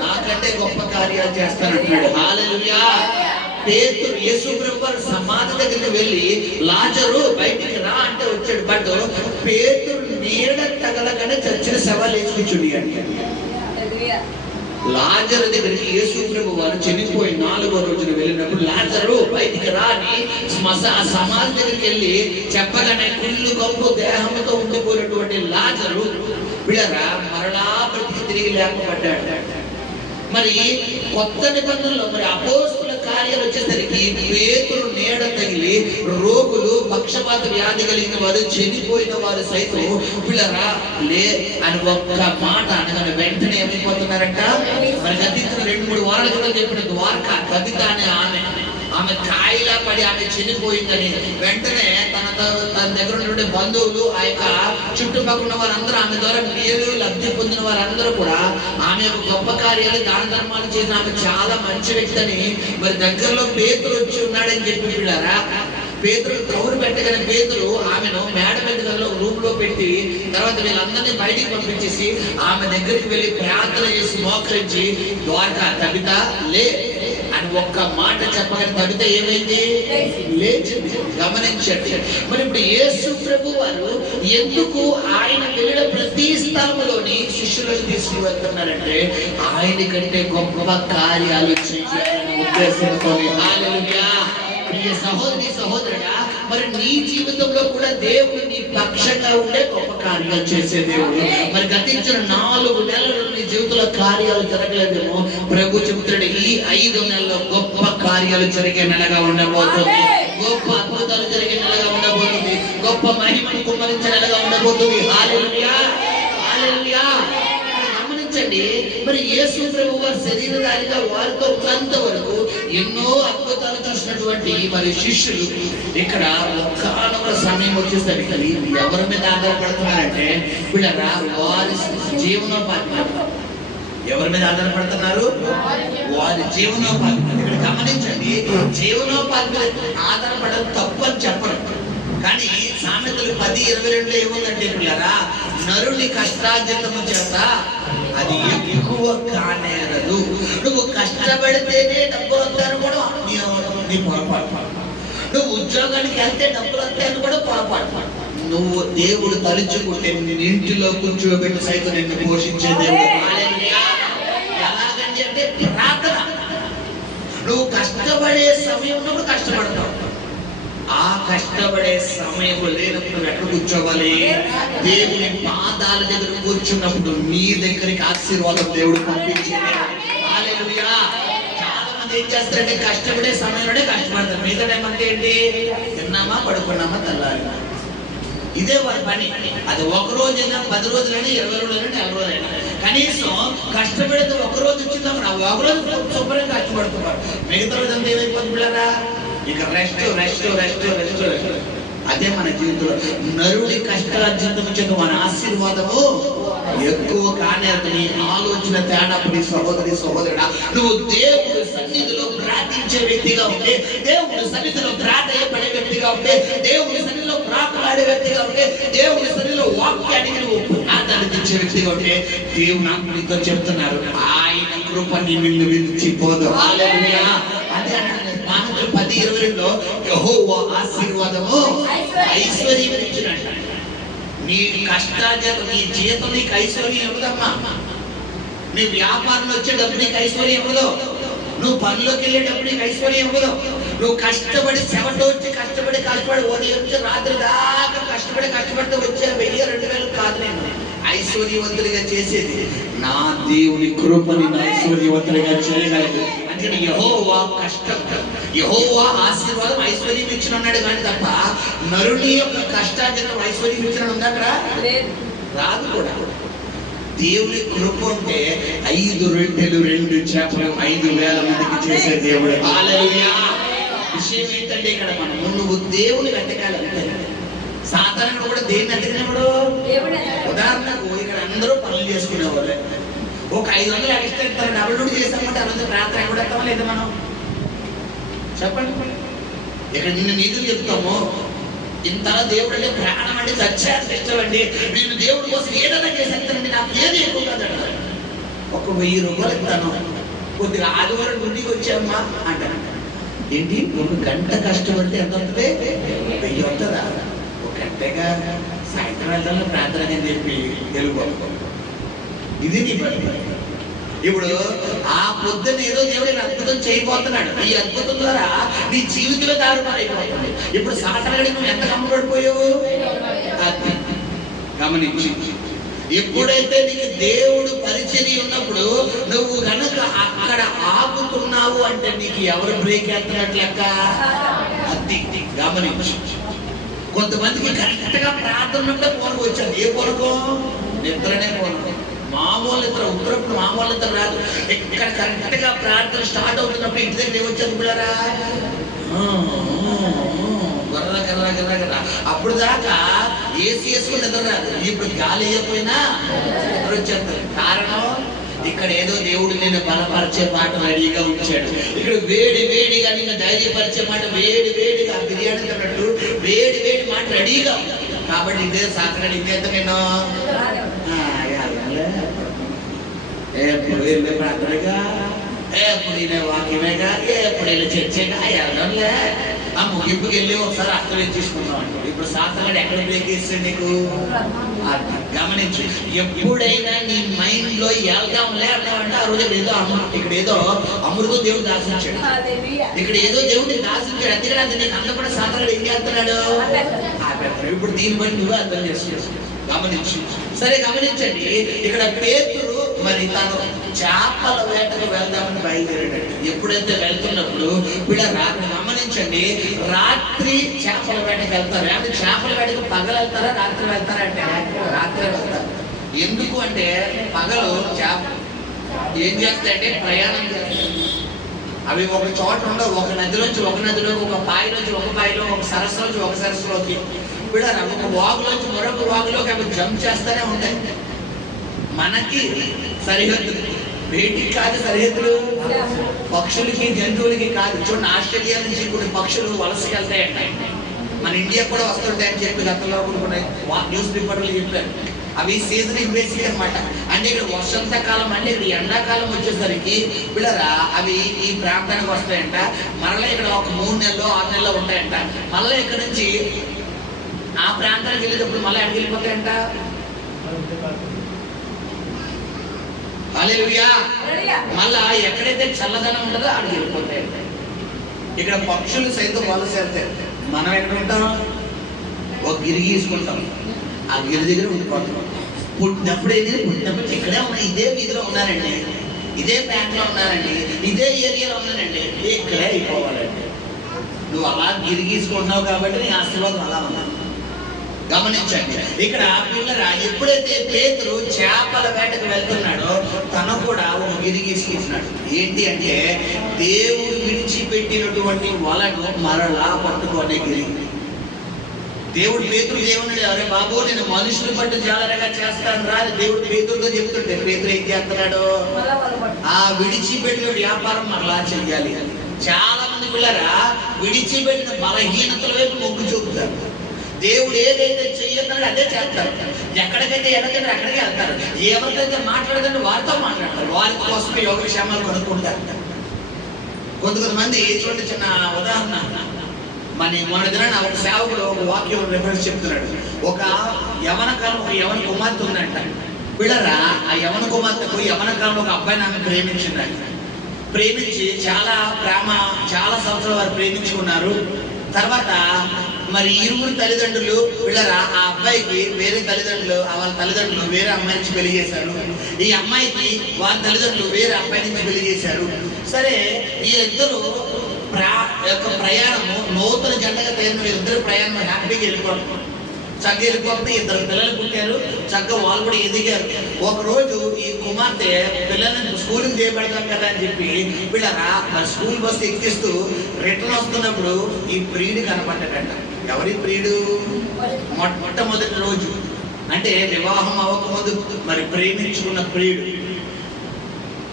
నాకంటే గొప్ప కార్యాలు చేస్తానంటున్నాడు. హల్లెలూయా. పేతురు యేసు ప్రభువు సమాధి దగ్గరికి వెళ్ళి లాజరు బయటికి రా అంటే వచ్చాడు. బట్ పేతురు నీడ తగలగానే చచ్చిన శవాలు వేసుకొచ్చుడి అంటే, లాజరు దగ్గరికి యేసు ప్రభువు వారు చనిపోయి 4వ రోజున వెళ్ళినప్పుడు లాజరు బయటికి రా అని సమాధి దగ్గరికి వెళ్ళి చెప్పగానే కుళ్ళు గొప్ప దేహంతో ఉండిపోయినటువంటి లాజరు వీళ్ళరా మరలా బ్రతికి తిరిగి లేకపోయాడు. మరి కొత్త నిబంధనలో మరి అపోస్తుల కార్యాలు వచ్చేసరికి పేతురు నీడ తగిలి రోగులు, పక్షపాత వ్యాధి కలిగిన వారు, చనిపోయిన వారు సైతం వీళ్ళరా లే అని ఒక్క మాట అనగానే వెంటనే ఏమైపోతున్నారంట. మరి గతించిన 2-3 వారాల క్రితం చెప్పిన ద్వారక కవిత అనే ఆమె కాయిలా పడి ఆమె చనిపోయిందని వెంటనే తన దగ్గర ఉన్నటువంటి బంధువులు, ఆ యొక్క చుట్టుపక్కల వారందరూ ఆమె ద్వారా మేలు లబ్ధి పొందిన వారందరూ కూడా ఆమె యొక్క గొప్ప కార్యాలు, దాన ధర్మాలు చేసిన ఆమె చాలా మంచి వ్యక్తి అని మరి దగ్గరలో పేతురు వచ్చి ఉన్నాడని చెప్పి పిల్లారా. పేతురు కౌరు పెట్టగానే పేతురు ఆమెను మేడ మీద రూమ్ లో పెట్టి తర్వాత వీళ్ళందరినీ బయటికి పంపించేసి ఆమె దగ్గరికి వెళ్ళి ప్రార్థన చేసి మోకరించి ద్వారకా కవిత లే అని ఒక్క మాట చెప్పగానే కవిత ఏమైంది? లేచింది. గమనించండి. మరి ఇప్పుడు యేసు ప్రభు వారు ఎందుకు ఆయన వెళ్ళిన ప్రతి స్థలంలోని శిష్యులను తీసుకుని వెళ్తున్నారంటే ఆయన కంటే గొప్ప కార్యాలు చేయాలనే ఉద్దేశంతో. హల్లెలూయా. ప్రియ సహోదరి సహోదరుడా, మరి నీ జీవితంలో కూడా దేవుడు నీ పక్షంగా ఉండే గొప్ప కార్యాలు చేసే దేవుడు. మరి గతించిన 4 నెలలు నీ జీవితంలో కార్యాలు జరగలేదేమో, ప్రభు చెబుతాడు ఈ 5 నెలల్లో గొప్ప కార్యాలు జరిగే నెలగా ఉండబోతుంది, గొప్ప అద్భుతాలు జరిగే నెలగా ఉండబోతుంది, గొప్ప మహిమను కుమ్మరించే నెలగా ఉండబోతుంది. హల్లెలూయా. హల్లెలూయా. మరి యేసు ప్రభు వారి శరీరధారిగా వారితో ఉన్నంత వరకు ఎన్నో అద్భుతాలు చూసినటువంటి మరి శిష్యులు ఇక్కడ ఒక్కనొక సమయం వచ్చేసరికి ఎవరి మీద ఆధారపడుతున్నారంటే వీళ్ళరా వారి జీవనోపాధి. ఎవరి మీద ఆధారపడుతున్నారు? వారి జీవనోపాధి. ఇక్కడ గమనించండి, జీవనోపాధి మీద ఆధారపడడం తప్పని చెప్పరు, కానీ సామెతలు 10:22 ఏముందంటే పిల్లరా, నరుని కష్టార్జితము చేత అది ఎక్కువ కానేరదు. నువ్వు కష్టపడితేనే డబ్బులు వస్తాయని కూడా నీ పొరపాటు. నువ్వు ఉద్యోగానికి వెళ్తే డబ్బులు వస్తాయని కూడా పొరపాటు. నువ్వు దేవుడు తలుచుకుంటే ఇంటిలో కూర్చోబెట్టి సైతం నిన్ను పోషించే దేవుడు. ఎలాగని అంటే ప్రార్థన. నువ్వు కష్టపడే సమయం ఉన్నప్పుడు కష్టపడతావు, ఆ కష్టపడే సమయం లేనప్పుడు ఎక్కడ కూర్చోవాలి? దేవుని పాదాల దగ్గర కూర్చున్నప్పుడు నీ దగ్గరికి ఆశీర్వాదం దేవుడు పంపించేది. హల్లెలూయా. చాలా మంది ఏం చేస్తారంటే కష్టపడే సమయంలోనే కష్టపడతారు, మిగతా టైం అంటే ఏంటి? తిన్నామా, పడుకున్నామా, తెల్లాలి, ఇదే వారి పని. అది 1 రోజైనా 10 రోజులైనా 20 రోజులైనా 40 రోజులైనా కనీసం కష్టపడితే 1 రోజు వచ్చిందప్పుడు ఆ 1 రోజు శుభ్రంగా కష్టపడుతున్నారు, మిగతా రోజు అంతా ఏమైపోతుందా? ఇక రెస్ట్ రెస్ట్ రెస్ట్ రెస్ట్. అదే మన జీవితంలో నరుడి కష్టార్జితం చేత మన ఆశీర్వాదము ఎక్కువ కానేరని ఆలోచన తేడాపడి సహోదరి సహోదరుడా, నువ్వు దేవుడి సన్నిధిలో ప్రార్థించే వ్యక్తిగా ఉంటే, దేవుడి సన్నిధిలో ప్రార్థయపడే వ్యక్తిగా ఉంటే, దేవుడి సన్నిధిలో ప్రార్థనాడే వ్యక్తిగా ఉంటే, దేవుడి సన్నిధిలో వాక్యానికి నువ్వు ప్రార్థించే వ్యక్తిగా ఉంటే దేవుడు నాకు నీతో చెప్తున్నారు, ఆయన కృప నిన్ను విడిచిపోదు. హల్లెలూయా. అదే సామెతలు 10:22 యెహోవా ఆశీర్వాదము ఐశ్వర్యం ఇచ్చినట్టు. నీ కష్టార్జితం, నీ జీతం నీకు ఐశ్వర్యం ఇవ్వదమ్మా. నీ వ్యాపారంలో వచ్చే డబ్బు నీకు ఐశ్వర్యం ఇవ్వదు, నువ్వు పనిలోకి వెళ్ళేటప్పుడు నీకు ఐశ్వర్యం ఇవ్వదు. నువ్వు కష్టపడి చెమట వచ్చి కష్టపడి ఉదయం వచ్చి రాత్రి దాకా కష్టపడితే వచ్చే 1000-2000 కాదు నేను ఐశ్వర్యవంతుడిగా చేసేది. నా దేవుని కృపని ఐశ్వర్యవంతుడిగా చేయగలదు. అందుకని యెహోవా కష్టం, యెహోవా ఆశీర్వాదం ఐశ్వర్యం ఇచ్చిన అన్నాడు, కానీ తప్ప నరుని యొక్క కష్టార్జితం ఐశ్వర్యం ఇచ్చిన ఉందా? అక్కడ రాదు కూడా. దేవుని కృప ఉంటే 5 రొట్టెలు 2 చేపలు 5,000 మందికి చేసే దేవుడు. హల్లెలూయా. విషయం ఏంటంటే ఇక్కడ నువ్వు దేవుని వెతకాలి అంతే. సాతానుడు కూడా దేన్ని ఎత్తకినప్పుడు, ఉదాహరణకు ఇక్కడ అందరూ పనులు చేసుకునేవాళ్ళే. ఒక 500 ఎక్స్ట్రా ఇస్తారు, డబుల్ డ్యూటీ చేస్తామంటే ఆ రోజు ప్రార్థన ఎక్కడ ఎత్తామా లేదా మనం చెప్పండి. ఇక్కడ నిన్ను నీతులు చెప్తాము, ఇంతలా దేవుడు అంటే ప్రాణం అంటే చచ్చేంత ఇష్టం అండి, నేను దేవుడి కోసం ఏదైనా చేసేస్తానండి, నాకు ఏది ఎక్కువ కాదంట. ఒక 1000 రూపాయలు ఇస్తాను, కొద్దిగా ఆదివారం డ్యూటీకి వచ్చామ్మా అంటాను. ఏంటి 1 గంట కష్టపడితే ఎంత వస్తుంది? 1000 వస్తుందా? 1 గంటగా సాయంత్రం వెళ్తాను ప్రార్థన అని చెప్పి తెలుగు. ఇది నీ పని. ఇప్పుడు ఆ పొద్దున్న ఏదో దేవుడు అద్భుతం చేయబోతున్నాడు. ఈ అద్భుతం ద్వారా నీ జీవితంలో దారుణమైపోతుంది. ఇప్పుడు సాటర్డే నువ్వు ఎంత కమ్మబడిపోయావు అది గమనించి, ఎప్పుడైతే నీకు దేవుడు పరిచర్య ఉన్నప్పుడు నువ్వు కనుక అక్కడ ఆపుతున్నావు అంటే నీకు ఎవరు బ్రేక్ ఎత్తున్నట్లు లెక్క. అది గమనించి, కొంతమందికి కరెక్ట్ గా ప్రార్థన ఉంటే పూనకు వచ్చాను. ఏ పూనకం? నిద్రనే పూనకం. మామూలు నిద్ర, ఉత్తరప్పుడు మామూలు నిద్ర రాదు. ఇక్కడ కరెక్ట్ గా ప్రార్థన స్టార్ట్ అవుతున్నప్పుడు ఇంటి దగ్గర ఏమొచ్చారు పిల్లరా? గర్ర గర్ర గర్ర గర్ర. అప్పుడు దాకా ఏసీ వేసుకుని నిద్ర రాదు. ఇప్పుడు గాలి వేయకపోయినా నిద్ర వచ్చేస్తారు. కారణం, ఇక్కడ ఏదో దేవుడు నేను బలపరిచే మాట రెడీగా ఉంచాడు. ఇక్కడ వేడి వేడిగా నిన్ను ధైర్యపరిచే మాట, వేడి వేడిగా బిర్యానీ తిన్నట్టు వేడి వేడి మాట రెడీగా. కాబట్టి ఇదే సాకరాడు ఇంకేత నేను ఎప్పుడు వెళ్ళే ప్రార్థనగా, ఎప్పుడు వినే వాక్యమేగా, ఎప్పుడు వెళ్ళి చర్చేగా వెళ్ళడంలే. ఆ ముగింపుకి వెళ్ళి ఒకసారి అర్థం తీసుకుందాం అండి. ఇప్పుడు సాతగాడు ఎక్కడ బ్రేక్ చేస్తాడు నీకు? గమనించు, ఎప్పుడైనా నీ మైండ్ లో వెళ్దాంలే అన్నావంటే ఆ రోజు ఏదో ఇక్కడ ఏదో అమృతం దేవుడు దాసించాడు, ఇక్కడ ఏదో దేవుడిని దాసించాడు. అందుకని అది నీకు అందకుండా సాతగాడు ఏం చేస్తున్నాడు? ఇప్పుడు దీన్ని బట్టి నువ్వే అర్థం చేసుకో. గమనించు. సరే గమనించండి, ఇక్కడ పేతురు మరి తను చేపల వేటకు వెళ్దామని బయలుదేరాడు. ఎప్పుడైతే వెళ్తున్నప్పుడు వీళ్ళ రాత్రి గమనించండి, రాత్రి చేపల వేటకు వెళ్తారు. అంటే చేపల వేటకు పగలు వెళ్తారా రాత్రి వెళ్తారా అంటే రాత్రి వెళ్తారు. ఎందుకు అంటే పగలు చేప ఏం చేస్తాయంటే ప్రయాణం చేస్తాయి. అవి ఒక చోట ఉండవు. ఒక నదిలోంచి ఒక నదిలోకి, ఒక పాయిలోంచి ఒక పాయిలో, ఒక సరస్సులోంచి ఒక సరస్సులోకి, వీళ్ళ ఒక వాగులోంచి మరొక వాగులోకి అవి జంప్ చేస్తూనే ఉంటాయి. మనకి సరిహద్దులు, వేటికి కాదు సరిహద్దులు, పక్షులకి జంతువులకి కాదు. చూడండి, ఆస్ట్రేలియా నుంచి కొన్ని పక్షులు వలసకి వెళ్తాయంట, మన ఇండియా కూడా వస్తుంటాయని చెప్పి గతంలో కొన్ని న్యూస్ పేపర్లు చెప్పారు. అవి సీజనింగ్ బేసిక్ అనమాట. అంటే ఇక్కడ వర్షాంతకాలం అంటే ఇక్కడ ఎండాకాలం వచ్చేసరికి పిల్లరా అవి ఈ ప్రాంతానికి వస్తాయంట. మరలా ఇక్కడ ఒక 3 నెలలు 6 నెలలు ఉంటాయంట. మళ్ళీ ఇక్కడ నుంచి ఆ ప్రాంతానికి వెళ్ళేటప్పుడు మళ్ళీ ఎక్కడికి వెళ్ళిపోతాయంట? హల్లెలూయా. మళ్ళా ఎక్కడైతే చల్లదనం ఉంటుందో అక్కడికి వెళ్ళిపోతాయంట. ఇక్కడ పక్షులు సైతం వలస వెళ్తాయి. మనం ఎక్కడ ఉంటాం? ఒక గిరి గీసుకుంటాం, ఆ గిరి దగ్గర ఉండిపోతాం. పుట్టినప్పుడు ఇక్కడే ఉన్నాయి, ఇదే వీధిలో ఉన్నానండి, ఇదే ప్యాంట్లో ఉన్నానండి, ఇదే ఏరియాలో ఉన్నానండి, ఇక్కడే అయిపోవాలండి. నువ్వు అలా గిరి గీసుకుంటున్నావు కాబట్టి నీ ఆశీర్వాదం అలా ఉన్నాను. గమనించండి, ఇక్కడ పిల్లరా ఎప్పుడైతే పేతురు చేపల వేటకు వెళ్తున్నాడో తను కూడా ఒక గిరి గీసుకుంటున్నాడు. ఏంటి అంటే దేవుడు విడిచిపెట్టినటువంటి వలను మరలా పట్టుకునే గిరి. దేవుడు పేతురు దేవుని, అరే బాబు నేను మనుషులు పట్టు జాలరగా చేస్తాను రా దేవుడు పేతురుతో చెప్తుంటే పేతురు ఏం చేస్తున్నాడు? ఆ విడిచిపెట్టిన వ్యాపారం మరలా చెయ్యాలి. చాలా మంది పిల్లరా విడిచిపెట్టిన బలహీనతల వైపు మొగ్గు చూపుతారు. దేవుడు ఏదైతే చెయ్యొద్దని అదే చేస్తారు. ఎక్కడికైతే ఎక్కడికైతే అక్కడికి వెళ్తారు. ఎవరికైతే మాట్లాడదని వారితో మాట్లాడతారు. వారి కోసమే యోగక్షేమాలు కొనుక్కుంటారు. కొంతమంది చూడండి, చిన్న ఉదాహరణ, మన దిన ఒక సేవకుడు ఒక వాక్యం రిఫరెన్స్ చెప్తున్నాడు. ఒక యవన కాలం ఒక యవన కుమార్తె ఉందంట. పిల్లరా ఆ యవన కుమార్తెకు యవన కాలంలో ఒక అబ్బాయిని ఆమె ప్రేమించిందంట. ప్రేమించి చాలా సంవత్సరాలు వారు ప్రేమించుకున్నారు. తర్వాత మరి ఇరువురు తల్లిదండ్రులు పిల్లరా ఆ అబ్బాయికి వేరే తల్లిదండ్రులు, వాళ్ళ తల్లిదండ్రులు వేరే అమ్మాయి నుంచి పెళ్లి చేశారు. ఈ అమ్మాయికి వాళ్ళ తల్లిదండ్రులు వేరే అబ్బాయి నుంచి పెళ్లి చేశారు. సరే ఈ ఇద్దరు ప్రయాణము నూతన జంటగా తయారు. ఇద్దరు ప్రయాణం హ్యాపీగా వెళ్ళిపోతారు. చక్కగా వెళ్ళిపోతే 2 పిల్లలు పుట్టారు. చక్కగా వాళ్ళు కూడా ఎదిగారు. ఒకరోజు ఈ కుమార్తె పిల్లల్ని స్కూల్కి చేయబడతాం కదా అని చెప్పి పిల్లరా మరి స్కూల్ బస్సు ఎక్కిస్తూ రిటర్న్ వస్తున్నప్పుడు ఈ ప్రియుడు కనపడ్డాడంట. ఎవరి ప్రియుడు? మొట్టమొదటి రోజు అంటే వివాహం అవ్వకముందు మరి ప్రేమించుకున్న ప్రియుడు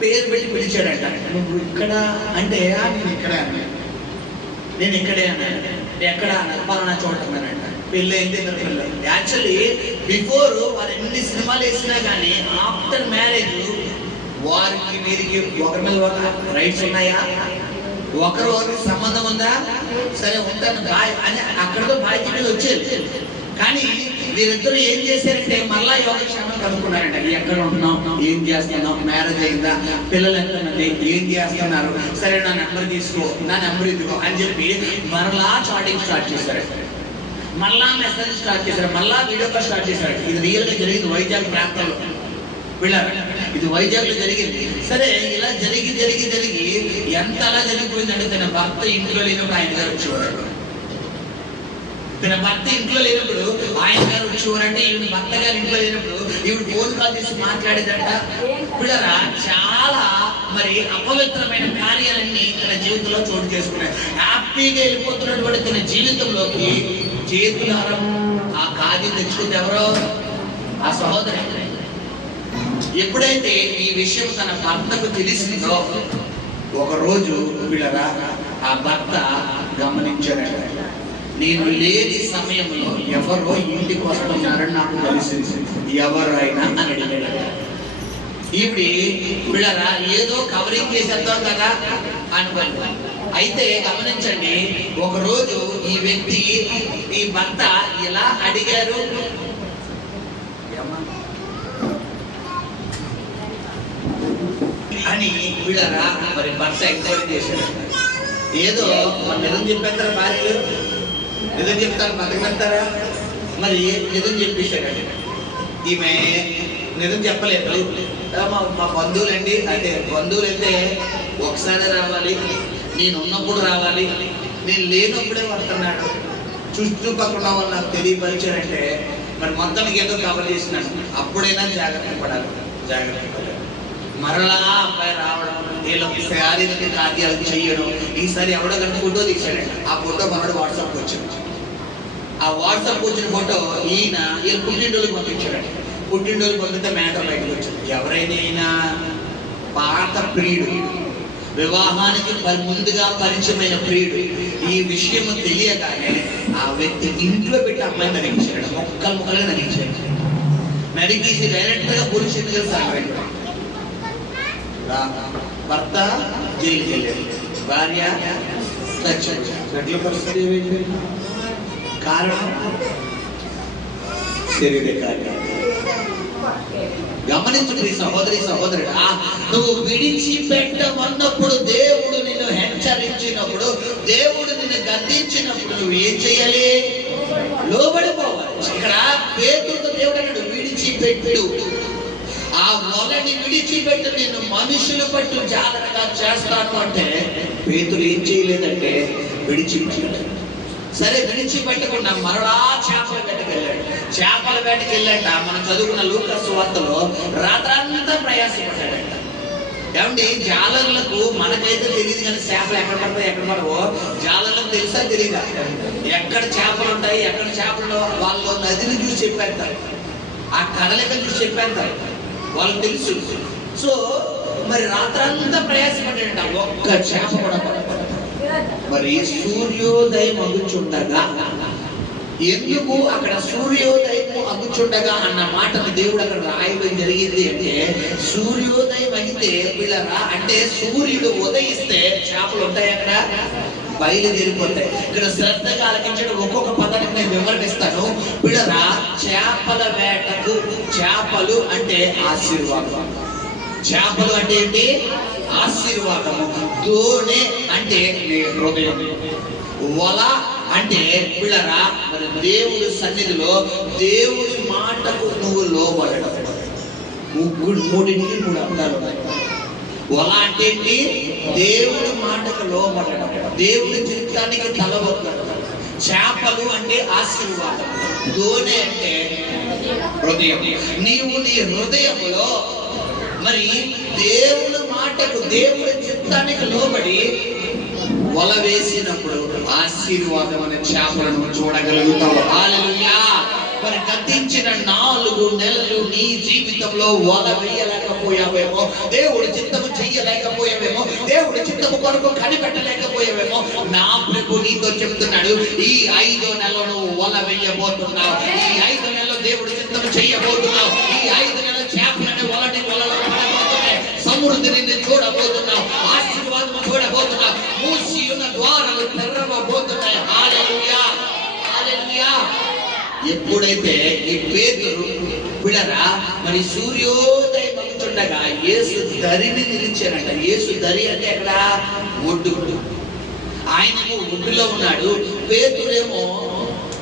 పేరు పెట్టి పిలిచాడంట. నువ్వు ఇక్కడ అంటే నేను ఇక్కడే అన్నాడు. నేను ఇక్కడే అన్నాడు. ఎక్కడ అన్నారు? పలానా చోట అన్నాడంట. పెళ్ళి అయింది, ఇద్దరు పిల్లలు. యాక్చువల్లీ బిఫోర్ వారు ఎన్ని సినిమాలు వేసినా కానీ ఆఫ్టర్ మ్యారేజ్ వారికి వీరికి ఒకరి మీద ఒక రైట్స్ ఉన్నాయా? ఒకరికి సంబంధం ఉందా? సరే ఉంటాను బాయ్ అని అక్కడితో బాయ్కి మీద వచ్చేది. కానీ వీరిద్దరు ఏం చేశారంటే మళ్ళా యోగక్షేమం కనుక్కున్నారంట. ఎక్కడ ఉంటున్నాం, ఏం చేస్తున్నాం, మ్యారేజ్ అయిందా, పిల్లలు ఎంతమంది, ఏం చేస్తున్నారు, సరే నా నెంబర్ తీసుకో, నా నెంబర్ ఇదిగో అని చెప్పి మరలా చాటింగ్ స్టార్ట్ చేశారు. మళ్ళా మెసేజ్ స్టార్ట్ చేశారు. మళ్ళా వీడియో కాల్ స్టార్ట్ చేశారు. ఇది రియల్ గా జరిగింది వైజాగ్ ప్రాంతంలో. వెళ్ళారు, ఇది వైజాగ్ లో జరిగింది. సరే ఇలా జరిగి జరిగి జరిగి ఎంత అలా జరిగిపోయిందంటే తన భర్త ఇంట్లో లేనప్పుడు ఆయన గారు వచ్చేవాడు. తన భర్త ఇంట్లో లేనప్పుడు ఆయన గారు వచ్చేవారంటే ఈవిడ భర్త గారు ఇంట్లో లేనప్పుడు ఈవిడ ఫోన్ కాల్ చేసి మాట్లాడేదంట. పిల్లరా చాలా మరి అపవిత్రమైన కార్యాలన్నీ తన జీవితంలో చోటు చేసుకున్నాయి. హ్యాపీగా వెళ్ళిపోతున్నటువంటి తన జీవితంలోకి చేతులారం ఆ ఖాదీ తెచ్చుకుంది ఎవరో? ఆ సహోదరి. ఎప్పుడైతే ఈ విషయం తన భర్తకు తెలిసిందో ఒకరోజు పిల్లరా ఆ భర్త గమనించాడట. నేను లేని సమయంలో ఎవరో ఇంటికి వస్తున్నారని నాకు తెలిసింది, ఎవరైనా అని అడిగాడట. ఈవిడి పిల్లరా ఏదో కవరింగ్ చేసేద్దాం కదా అనుకోండి. అయితే గమనించండి, ఒకరోజు ఈ వ్యక్తి ఈ భర్త ఇలా అడిగారు అని వీళ్ళరా మరి భర్త ఎంక్వైరీ చేశాడు. ఏదో నిజం చెప్పేస్తారా భార్యలు? నిజం చెప్తారు బతకమంటారా? మరి నిజం చెప్పేశాడండి. ఈమె నిజం చెప్పలేదు. మా బంధువులండి అంటే బంధువులు అయితే ఒకసారి రావాలి, నేను ఉన్నప్పుడు రావాలి, నేను లేనప్పుడే వస్తున్నాడు, చుట్టుపక్కల వాళ్ళు నాకు తెలియపరిచారంటే మరి మొత్తానికి ఏదో కవర్ చేసినాడు. అప్పుడైనా జాగ్రత్త పడాలి, జాగ్రత్త పడాలి. మరలా అబ్బాయి రావడం, వీళ్ళకి శారీరక కార్యాలు చేయడం. ఈసారి ఎవడో కానీ ఫోటో తీసాడండి. ఆ ఫోటో మనోడు వాట్సాప్కి వచ్చింది. ఆ వాట్సాప్ వచ్చిన ఫోటో ఈయన పుట్టింటోళ్ళకి పంపించాడండి. పుట్టింటోళ్ళకి పంపితే మ్యాటర్ బయటకు వచ్చింది. ఎవరైనా ఈయన పాత ప్రియుడు, వివాహానికి ముందుగా పరిచయమైన ప్రియుడు. ఈ విషయం తెలియగానే ఆ వ్యక్తి ఇంట్లో పెట్టి అమ్మాయిని నరికించాడు. ముక్కలుగా నరికించాడు. నరికేసి డైరెక్ట్ గా పోలీస్ స్టేషన్ సాగబెట్టాడు. భర్త జైలుకి వెళ్ళాడు, భార్య చచ్చిపోయాడు. పరిస్థితి కారణం శరీర కార్యాలు. గమనించు సహోదరి సహోదరుడు, నువ్వు విడిచిపెట్టమన్నప్పుడు, దేవుడు నిన్ను హెచ్చరించినప్పుడు, దేవుడు నిన్ను గద్దించినప్పుడు నువ్వు ఏం చేయాలి? లోబడిపోవాలి. ఇక్కడ పేతురుతో దేవుడు అన్నాడు విడిచిపెట్టు. ఆ వలని విడిచిపెట్టు, నేను మనుషులు పట్టు జాగ్రత్తగా చేస్తాను అంటే పేతురు ఏం చేయలేదంటే విడిచిపెట్టాడు. సరే విడిచిపెట్టకుండా మరలా చేపల వేటకి వెళ్ళాడు. చేపల వేటకి వెళ్ళాట మనం చదువుకున్న లూకా సువార్తలో రాత్రంతా ప్రయాసపడ్డాడంట. ఏమండి జాలర్లకు మనకైతే తెలియదు కానీ చేపలు ఎక్కడ పడతాయి ఎక్కడ పడవో జాలర్లకు తెలుసా తెలియదా? ఎక్కడ చేపలు ఉంటాయి, ఎక్కడ చేపలు వాళ్ళు నదిని చూసి చెప్పేస్తారు, ఆ కదలికలు చూసి చెప్పేస్తారు, వాళ్ళకి తెలుసు. సో మరి రాత్రంతా ప్రయాసపడ్డాడంట, ఒక్క చేప కూడా పడతాడు. మరి సూర్యోదయం అగుచుండగా, ఎందుకు అక్కడ సూర్యోదయం అగుచుండగా అన్న మాటను దేవుడు అక్కడ రాయడం జరిగింది అంటే, సూర్యోదయం అయితే వీళ్ళరా అంటే సూర్యుడు ఉదయిస్తే చేపలు ఉంటాయి, అక్కడ బయలుదేరిపోతాయి. ఇక్కడ శ్రద్ధగా ఆలకించడం ఒక్కొక్క పదానికి నేను వివరణిస్తాను. వీళ్ళరా చేపల వేటకు, చేపలు అంటే ఆశీర్వాదం. చేపలు అంటే ఏంటి? ఆశీర్వాదము. దోణె అంటే హృదయం. వల అంటే పిల్లరా మరి దేవుడి సన్నిధిలో దేవుడి మాటకు నువ్వు లోబడడం. మూడింటికి మూడు అర్థాలు ఉన్నాయి. వల అంటే ఏంటి? దేవుడి మాటకు లోబడడం, దేవుడి చిత్తానికి తలవొక్కడం. చేపలు అంటే ఆశీర్వాదం. దోణె అంటే హృదయం. నీవు నీ హృదయంలో మరి దేవుడి మాటకు, దేవుడి చిత్తానికి లోబడి వల వేసినప్పుడు ఆశీర్వాదం అనే చేపలను చూడగలుగుతావు. హల్లెలూయా. మరి గతించిన 4 నెలలు నీ జీవితంలో వల వేయలేకపోయావేమో, దేవుడి చిత్తము చెయ్యలేకపోయావేమో, దేవుడి చిత్తము కొరకు కనిపెట్టలేకపోయావేమో. నా ప్రభు నీతో చెప్తున్నాడు, ఈ 5 నెలలు నువ్వు వల వేయబోతున్నావు. ఈ 5 నెలలు దేవుడి చిత్తము చెయ్యబోతున్నావు. ఈ 5 నెలలు చేపలని వలలో పడబోతున్నాయి. సమృద్ధిని చూడబోతున్నావు. ఆశీర్వాదము చూడబోతున్నావు. మూసి ఉన్న ద్వారాలు తెరవబోతున్నాయి. హల్లెలూయా, హల్లెలూయా. ఎప్పుడైతే ఈ పేతురు పిల్లరా మరి సూర్యోదయం అవుతుండగా యేసు దరిని నిలిచారంట. యేసు దరి అంటే అక్కడ ఒడ్డు. ఆయనేమో ఒడ్డులో ఉన్నాడు, పేతురేమో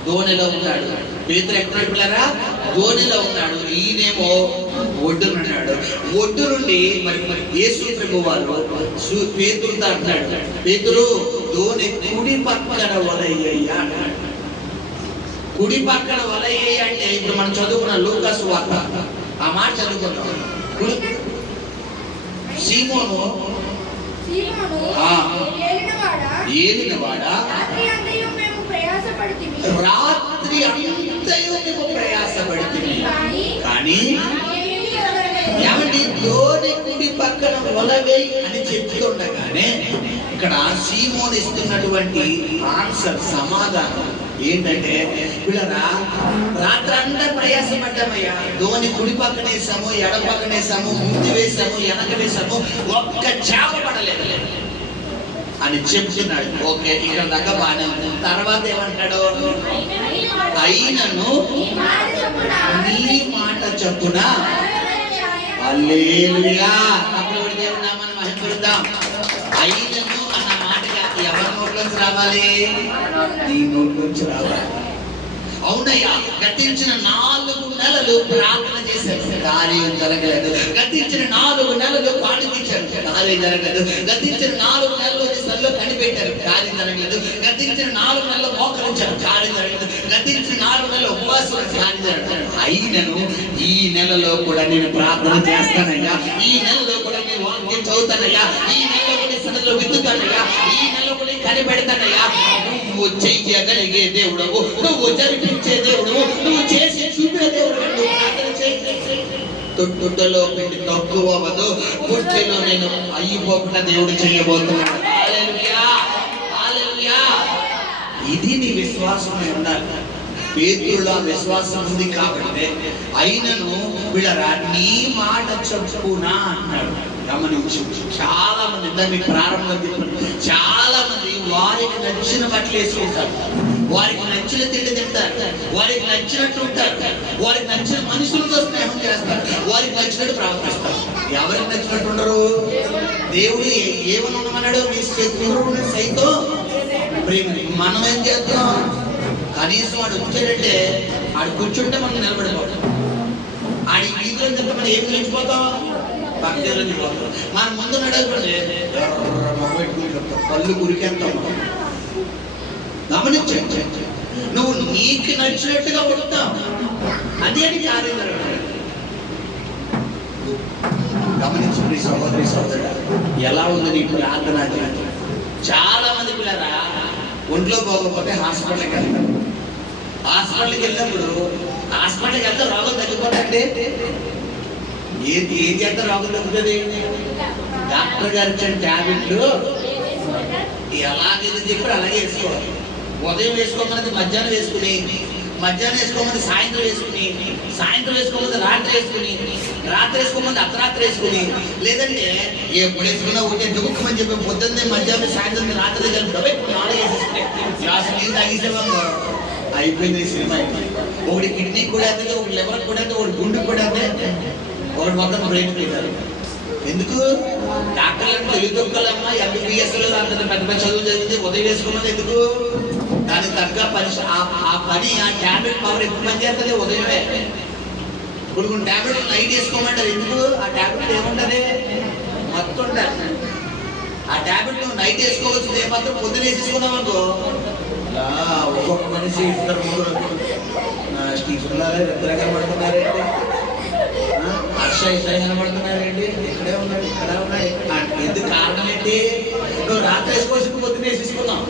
దోణిలో ఉన్నాడు. పేతురు ఎక్కడున్నాడు పిల్లరా? దోణిలో ఉన్నాడు. ఈయనేమో ఒడ్డునున్నాడు. ఒడ్డు నుండి మరి యేసు ప్రభు వారు పేతురుతో అంటున్నాడు, పేతురు దోణి కుడి పక్కన వలయ్యయ్యా అన్నాడు. కుడి పక్కన వలయ్య అంటే ఇప్పుడు మనం చదువుకున్న లూకా సువార్త ఆ మాట చదువుకున్నాం. సీమోను ఏలినవాడా, రాత్రి అంతయు మేము ప్రయాసపడితిమి కానీ ఏమండి దోణి కుడి పక్కన వలవేయి అని చెప్తుండగానే ఇక్కడ సీమోను ఇస్తున్నటువంటి ఆన్సర్ సమాధానం ఏంటంటే, పిల్లరా రాత్రి అంతా ప్రయాసపడ్డామయ్యా, దోణి కుడి పక్కన వేసాము, ఎడ పక్కన వేసాము, ముందు వేసాము, వెనక వేసాము, ఒక్క చేప పడలేదు అని చెప్తున్నాడు. ఓకే, ఇక్కడ దాకా బాగానే ఉంది. తర్వాత ఏమంటాడు? అయినను నీ మాట చెప్పున. హల్లెలూయా. అప్పుడు దేవుని నామాన్ని మహిమపరుద్దాం. అయినను అన్న మాటగా ఎవరి నోట్లోంచి రావాలి? నీ నోట్లోంచి రావాలి. అవునయ్యా, గతించిన 4 నెలలు ప్రార్థన చేశారు, కార్యం జరగలేదు. గతించిన 4 నెలలు పాటించారు, కార్యం జరగలేదు. గతించిన 4 నెలలు సల్లో కనిపెట్టారు, కార్యం జరగలేదు. గతించిన 4 నెలలు మోకరించారు, కార్యం జరగలేదు. గతించిన 4 నెలలు ఉపవాసం, కార్యం జరగలేదు. అయినను ఈ నెలలో కూడా నేను ప్రార్థన చేస్తానయ్యా, ఈ నెలలో కూడా నేను వాక్యం చదువుతానయ్యా, ఈ నెలలో కూడా సన్నిధిలో విత్తుతానయ్యా, ఈ నెలలో కూడా కనిపెడతానయ్యా. నువ్వు చెయ్యగలిగే దేవుడవు, నువ్వు జరిపించే దేవుడవు, నువ్వు చేసి చూపే దేవుడు. తొట్టులో పెట్టి తక్కువ అవ్వదు, పుట్టిలో నేను అయిపోకుండా దేవుడు చేయబోతున్నాడు. హల్లెలూయా, హల్లెలూయా. ఇది నీ విశ్వాసమై ఉండాలి. పేతురులో విశ్వాసం ఉంది కాబట్టి అయినను వీళ్ళరా నీ మాట చెప్పునా అన్నాడు. గమనించు, చాలా మంది ఇందాక మీకు ప్రారంభంలో చెప్పాను, చాలా మంది వారికి నచ్చిన బట్టలు వేసుకుంటారు, వారికి నచ్చిన తిండి తింటారు, వారికి నచ్చినట్టు ఉంటారు, వారికి నచ్చిన మనుషులతో స్నేహం చేస్తారు, వారికి నచ్చినట్టు ప్రవర్తిస్తారు. ఎవరికి నచ్చినట్టు ఉండరు. దేవుడు ఏమని ఉండమన్నాడు? నీ శత్రువుని సైతం ప్రేమ. మనం ఏం చేస్తాం? కనీసం వాడు వచ్చాడంటే ఆడు కూర్చుంటే మనం నిలబడిపోతాం. ఆడి వీధిలో చెప్తే మనం ఏమి నిలిచిపోతాం? భక్తులు నిలబడతాం. మన ముందు నడవకుండా పళ్ళు కురికేస్తాం. గమనించండి, నువ్వు నీకు నచ్చినట్టుగా ఉంటావు, అదే కార్యం జరగదు. గమనించండి సహోదరి సహోదరుడా, ఎలా ఉంది నీ ప్రార్థన? చాలా మంది పిల్లరా ఒంట్లో పోకపోతే హాస్పిటల్కి వెళ్తారు. హాస్పిటల్కి వెళ్ళినప్పుడు హాస్పిటల్కి వెళ్తే రోగం తగ్గిపోతాండి. ఏం చేస్తే రోగం తగ్గుతుంది? డాక్టర్ గారు ఇచ్చిన ట్యాబ్లెట్లు ఎలాగైతే చెప్పారు అలాగే వేసుకోవాలి. ఉదయం వేసుకోమన్నది మధ్యాహ్నం వేసుకుని, మధ్యాహ్నం వేసుకోమన్నది సాయంత్రం వేసుకుని, సాయంత్రం వేసుకోమన్నది రాత్రి వేసుకుని, రాత్రి వేసుకోమన్నది అర్ధరాత్రి వేసుకుని, లేదంటే ఎప్పుడు వేసుకున్నా ఒకటే దుఃఖమని చెప్పి పొద్దున్నే మధ్యాహ్నం సాయంత్రం రాత్రి కలిపి 4 వేసేసుకునే గ్లాసు నీళ్ళు తాగేసేవాళ్ళు. అయిపోయింది సినిమా. ఒకటి కిడ్నీ కూడా అయితే, ఒకటి లివర్ కూడా అయితే, ఒకటి గుండె కూడా అయితే, ఒకటి మొత్తం బ్రెయిన్ పెట్టారు. ఎందుకు? డాక్టర్లను తెలుగుదొక్కలమ్మా, ఎంబీబీఎస్లో అంత పెద్ద పెద్ద చదువు చదివింది, ఉదయం వేసుకోమని ఎందుకు? దానికి తగ్గ పని, ఆ పని, ఆ ట్యాబ్లెట్ పవర్ ఎప్పుడు పనిచేస్తుంది? ఉదయమే. కొన్ని ట్యాబ్లెట్ నైట్ వేసుకోమంటారు. ఎందుకు? ఆ ట్యాబ్లెట్ ఏముంటుంది? మొత్తం ఉంటుంది. ఆ ట్యాబ్లెట్ నువ్వు నైట్ వేసుకోవచ్చు, ఏమాత్రం పొద్దున వేసేసుకున్నావు అనుకో, ఒక్కొక్క మనిషి 2-3 స్టీఫెన్ లాగా పడుతున్నారంటే పాస్టర్ ఇట్లా కనబడుతున్నారండి, ఇక్కడే ఉన్నాడు, ఇక్కడ ఉన్నాడు. ఎందుకు కారణం ఏంటి? నువ్వు రాత్రి వేసుకోవాల్సింది పొద్దున్న వేసేసుకున్నావు.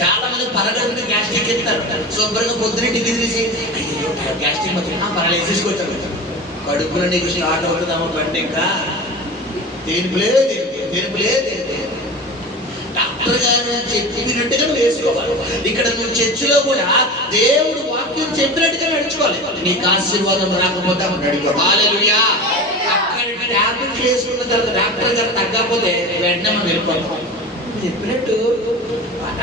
చాలా మంది పరగడుపున గ్యాస్ట్రిక్ ఎత్తారు, శుభ్రంగా పొద్దున్న టికెట్ తీసి గ్యాస్ట్రిక్ వచ్చిన పర్వాలేదు వేసేసుకొచ్చారు. కడుపులో నీకు స్టార్ట్ అవుతుందమ్మా బండి, ఇంకా దేనిపులేదు డాక్టర్ గారు చెప్పినట్టుగా నువ్వు వేసుకోవాలి. ఇక్కడ నువ్వు చర్చిలో కూడా దేవుడు వాక్యం చెప్పినట్టుగా నడుచుకోవాలి. నీకు ఆశీర్వాదం రాకపోతే అడుగు. హల్లెలూయా. అక్కడ టాబ్లెట్ వేసుకున్న తర్వాత డాక్టర్ గారు తగ్గకపోతే వెంటనే మనం వెళ్ళిపోతాం. చెప్పినట్టు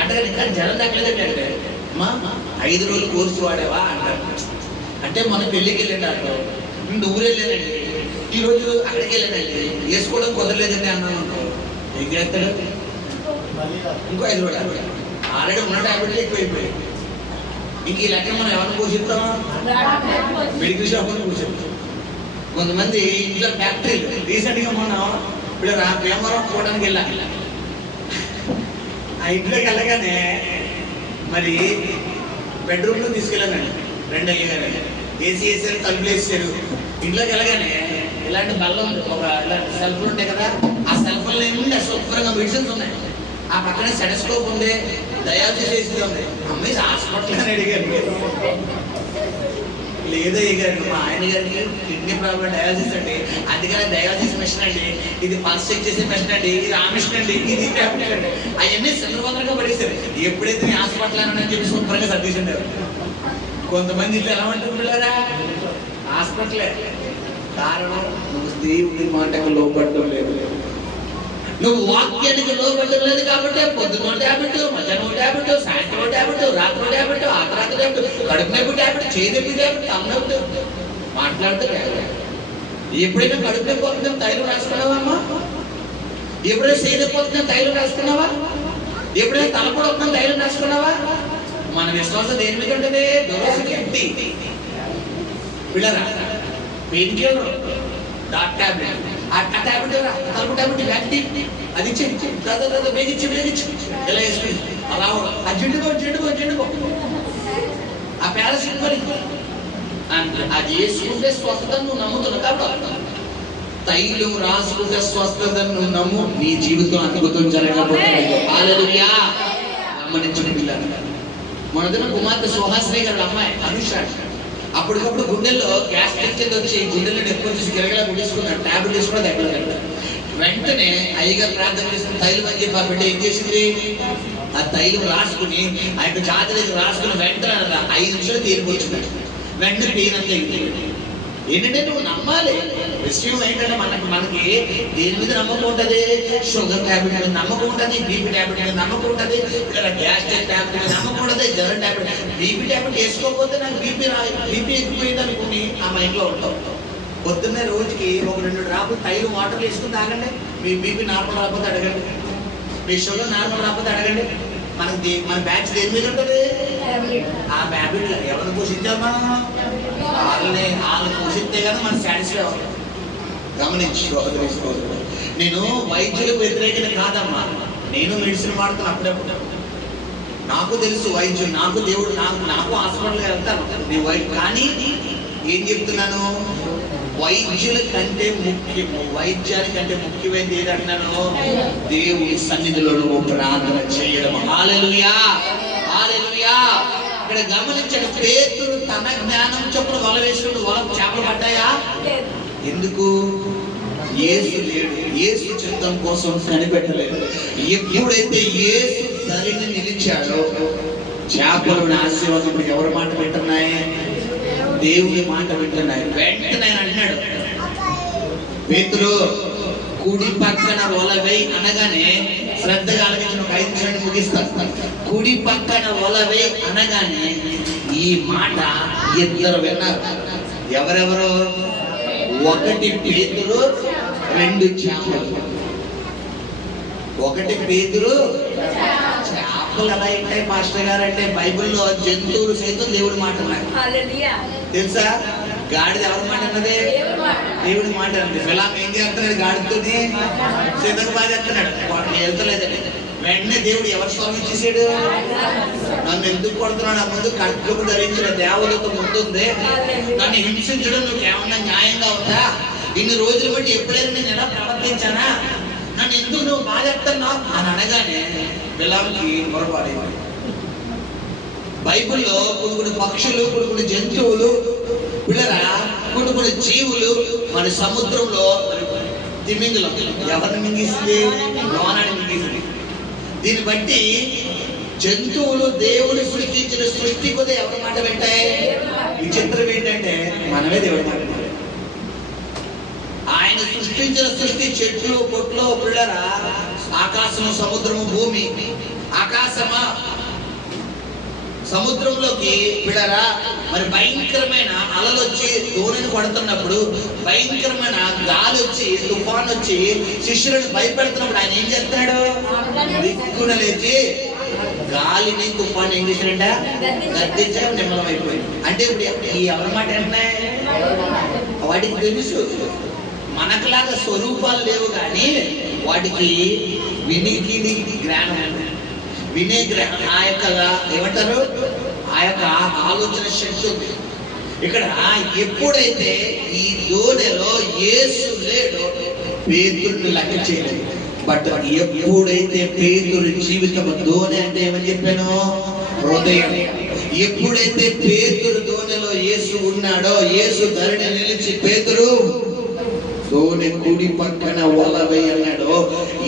అంటే ఇంకా జనం తగ్గలేదండి అంటే అమ్మా 5 రోజులు కోర్సు వాడేవా అంటారు. అంటే మనం పెళ్ళికి వెళ్ళినట్టు ఊరు వెళ్ళానండి, ఈరోజు అక్కడికి వెళ్ళానండి, వేసుకోవడం కుదరలేదండి అన్నాను అనుకో, ఏం చేస్తాడు? ఇంకో 5 రోజులు ఆల్రెడీ ఉన్న టాబ్లెట్లు ఎక్కువైపోయాయి. ఇంక ఈ లెక్క మనం ఎవరిని పోషిస్తామా? మెడికల్ షాప్ అని పోషిస్తాం. కొంతమంది ఇంట్లో ఫ్యాక్టరీలు రీసెంట్గా మనం ఇప్పుడు భీమవరం పోవడానికి వెళ్ళాలి. ఆ ఇంట్లోకి వెళ్ళగానే మరి బెడ్రూమ్లో తీసుకెళ్ళానండి. 2 అయ్యగారు ఏసీ వేసారు, తలుపులు వేసారు. ఇంట్లోకి వెళ్ళగానే ఇలాంటి బల్లం ఒక ఇలాంటి సెల్ఫ్లు ఉంటాయి కదా, ఆ సెల్ఫ్లో ఏముంది శుభ్రంగా మెడిసిన్స్ ఉన్నాయి. ఆ పక్కనే సెటస్కోప్ ఉంది, డయాలసిస్ చేసేది ఉంది. అమ్మాయి హాస్పిటల్ అని అడిగారు. లేదా అయ్యారు మా ఆయన గారికి కిడ్నీ ప్రాబ్లం, డయాలసిస్ అండి, అందుకని డయాలసిస్ మిషన్ అండి, ఇది పల్స్ చెక్ చేసే మిషన్ అండి, ఇది ఆ మిషన్ అండి, ఇది ట్యాబ్లెట్ అండి, అవన్నీ సందర్భంగా పడేస్తారు. ఎప్పుడైతే హాస్పిటల్ అని చెప్పి శుభ్రంగా సర్దించండి. కొంతమంది ఇట్లా ఎలా ఉంటుంది పిల్లరా? హాస్పిటలే కారణం, నువ్వు దేవుడి మాటకు లోపడటం లేదు, నువ్వు వాక్యానికి లోపడటం లేదు. కాబట్టి పొద్దున ట్యాబ్లెట్, మధ్యాహ్నం ట్యాబ్లెట్, సాయంత్రం ట్యాబ్లెట్, రాత్రి ట్యాబ్లెట్, ఆతరాత్రి ట్యాబ్లెట్, కడుపు నొప్పి ట్యాబ్లెట్, చేయి నొప్పి ట్యాబ్లెట్, తలనొప్పి మాట్లాడితే ట్యాబ్లెట్. ఎప్పుడైనా కడుపు నొప్పి పోతుందని తైలం రాసుకున్నావా అమ్మా? ఎప్పుడైనా చేయి నొప్పి పోతుందని తైలం రాసుకున్నావా? ఎప్పుడైనా తలపొడి వస్తుందని తైలం రాసుకున్నావా? మన విశ్వాసం దేని మీద ఉంటుంది? దొరసకి పిల్లరా పెయిన్ కిల్లర్, డాట్ టాబ్లెట్, ఆ టాబ్లెట్ తలుపు టాబ్లెట్ వ్యాక్తి అది ఇచ్చి వేగించి ఇలా వేసుకుని అలా ఆ జిండుకో ఆ పారాసిట్ మరి అది వేసుకుంటే స్వస్థత నువ్వు నమ్ముతున్నావు. కాబట్టి తైలం రాసుకుంటే స్వస్థత నువ్వు నమ్ము, నీ జీవితం అద్భుతం జరగకపోతే. హల్లెలూయా. గమనించండి పిల్లలు, మన దగ్గర కుమార్తె సుహాసిని గారి అమ్మాయి అనుష అప్పటికప్పుడు గుండెల్లో గ్యాస్ కింద వచ్చి గుండెల్లో ఎక్కువ చూసి గిరగలా గుడిసుకున్నాడు. ట్యాబ్లెట్ వేసుకున్నా తగ్గలేదు. వెంటనే అయ్యగారు ప్రార్థన చేసిన తైలం అని చెప్పి ఆ బిడ్డ ఏం చేసింది? ఆ తైలం రాసుకుని ఆ యొక్క జాతి దగ్గర రాసుకుని వెంటనే 5 నిమిషాలు తీరిపోతున్నాడు. వెంటనే పెయిన్ అంతా ఎగిపోయింది. ఏంటంటే నువ్వు నమ్మాలి. విషయం ఏంటంటే మనకి దేని మీద నమ్మకం ఉంటుంది? షుగర్ ట్యాబ్లెట్ మీద నమ్మకం ఉంటుంది, బీపీ ట్యాబ్లెట్ మీద నమ్మకం ఉంటుంది, ఇక్కడ గ్యాస్ట్రిక్ ట్యాబ్లెట్ మీద నమ్మకం ఉంటుంది, జ్వరం ట్యాబ్లెట్. బీపీ ట్యాబ్లెట్ వేసుకోకపోతే నాకు బీపీ ఎక్కువైంది అనుకుని ఆ మైండ్లో ఉంటావు. పొద్దున్నే రోజుకి 1-2 డ్రాపులు తైలు వాటర్ వేసుకుని తాగండి. మీ బీపీ నార్మల్ రాకపోతే అడగండి, మీ షుగర్ నార్మల్ రాకపోతే అడగండి. మన బ్యాచ్ దేని మీద ఉంటుంది? ఆ హ్యాబిట్ ఎవరిని పోషించాలి? మనం వాళ్ళని పోషిస్తే కదా మనం సాటిస్ఫై అవ్వాలి. గమనించుకో, నేను వైద్యులకు వ్యతిరేకత కాదమ్మా, నేను మెడిసిన్ వాడుతాను అప్పుడప్పుడు. నాకు తెలుసు వైద్యులు, నాకు దేవుడు, నాకు హాస్పిటల్కి వెళ్తాను నేను వైద్యు. కానీ ఏం చెప్తున్నాను? వైద్యుల కంటే ముఖ్యము, వైద్యానికంటే ముఖ్యమైనది ఏదంటున్నాను? దేవుడి సన్నిధిలో నువ్వు ప్రార్థన చేయడం. హల్లెలూయా, హల్లెలూయా. ఇక్కడ గమనించండి, పేతురు తన జ్ఞానం చొప్పున వల వేసుకుని చేపలు పడ్డాయా? ఎందుకు? యేసు లేడు, యేసు చిత్తం కోసం కనిపెట్టలేదు. ఎప్పుడైతే యేసు ధరిని నిలిచాడో చేపలను ఆశీర్వాదం ఎవరి మాట వింటున్నాయి? దేవుడి మాట వింటున్నాయి. వెంటనే అంటున్నాడు, పేతురు కుడి పక్కన వలవై అనగానే, శ్రద్ధగా ఆలకించిన ఒక 5 నిమిషాలు ముగిస్తాను. కుడి పక్కన వలవై అనగానే ఈ మాట 2 విన్నారు. ఎవరెవరు? 1 పేతురు, 2 చేపలు. 1 పేతురు. చేపలు ఎలా ఉంటాయి మాస్టర్ గారు అంటే బైబిల్లో జంతువులు సైతం దేవుడి మాట ఉన్నాయి తెలుసా? గాడిద ఎవరి మాట అన్నది? దేవుడి మాట అన్నది. ఫిలాం ఏం చేస్తున్నాడు? గాడితోని సిద్ధకు బాగా చేస్తున్నాడు. వెళ్తలేదండి. వెంటనే దేవుడు ఎవరు స్వామి ఇచ్చేసాడు? నన్ను ఎందుకు కొడుతున్నాడు? నా ముందు ఖడ్గము ధరించిన దేవదూత ముందుంది, నన్ను హింసించడం నువ్వు ఏమన్నా న్యాయంగా ఉందా? ఇన్ని రోజులు బట్టి ఎప్పుడైనా నేను ఎలా ప్రవర్తించానా? నన్ను ఎందుకు నువ్వు బాధెడుతున్నావు అని అనగానే బిలాముకి మొరపాడేవాడు. బైబిల్లో కొన్ని పక్షులు, కొన్ని జంతువులు పిల్లరా, కొన్ని జీవులు మన సముద్రంలో తిమింగలం ఎవరిని మింగిస్తుంది? లోనాన్ని మింగిస్తుంది. దీన్ని బట్టి జంతువులు దేవుడు సృష్టించిన సృష్టి కూడా ఎవరి మాట వింటాయి? విచిత్రం ఏంటంటే మనమే దేవుడి మాట వింటాం. ఆయన సృష్టించిన సృష్టి చెట్లు పొట్లు పిల్లరా, ఆకాశము సముద్రము భూమి. ఆకాశమా సముద్రంలోకి పిల్లరా మరి భయంకరమైన అలలు వచ్చి దోణిని కొడుతున్నప్పుడు, భయంకరమైన గాలి వచ్చి తుఫాన్ వచ్చి శిష్యులను భయపెడుతున్నప్పుడు ఆయన ఏం చేస్తాడు? దిక్కున లేచి గాలిని తుఫాన్ ఏం చేశాడంట? గద్దించడం నిమ్మలం అయిపోయింది. అంటే ఇప్పుడు ఈ ఎవరి మాట అంటున్నాయి? వాటికి తెలుసు మనకులాగా స్వరూపాలు లేవు, కానీ వాటికి వినికిడి జ్ఞానం, వినే జ్ఞానం, ఆ యొక్క ఏమంటారు, ఆ యొక్క ఆలోచన శక్తి ఉంది. ఇక్కడ ఎప్పుడైతే ఈ దోణిలో యేసు లేడో పేతురుని లెక్క చేయలేదు. బట్ ఎప్పుడైతే పేతురు జీవితం దోణి అంటే ఏమని చెప్పాను? హృదయం. ఎప్పుడైతే పేతురు దోణిలో యేసు ఉన్నాడో, యేసు ధరణి నిలిచి పేతురు దోణి కుడి పక్కన వల వేయన్నాడు.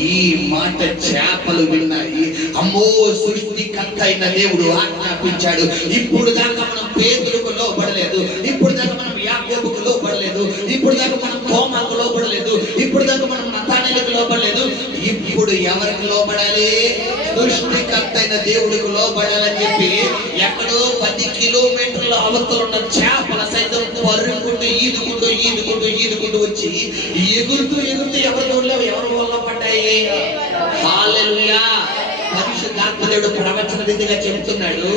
ఈ మాట చేపలు విన్నాయి. అమ్మో, సృష్టికర్త అయిన దేవుడు ఆజ్ఞాపించాడు. ఇప్పుడు దాకా మనం పేతురుకు లోబడలేదు, ఇప్పుడు దాకా మనం యాకోబుకు లోబడలేదు, ఇప్పుడు దాకా మనం తోమాకు లోబడలేదు, ఇప్పుడు దాకా మనం నతానేలుకు లోబడలేదు. ఇప్పుడు ఎవరికి లోబడాలి? సృష్టికర్త అయిన దేవుడికి లోబడాలని చెప్పి ఎక్కడో 10 కిలోమీటర్ల అవతల ఉన్న చేపల సైతం పరుగుకుంటూ ఈదుకుంటూ వచ్చి ఎగురుతూ ఎవరి వల్ల పడ్డాయి? హల్లెలూయా. పరిశుద్ధాత్మ దేవుడు ప్రవచన రీతిగా చెబుతున్నాడు.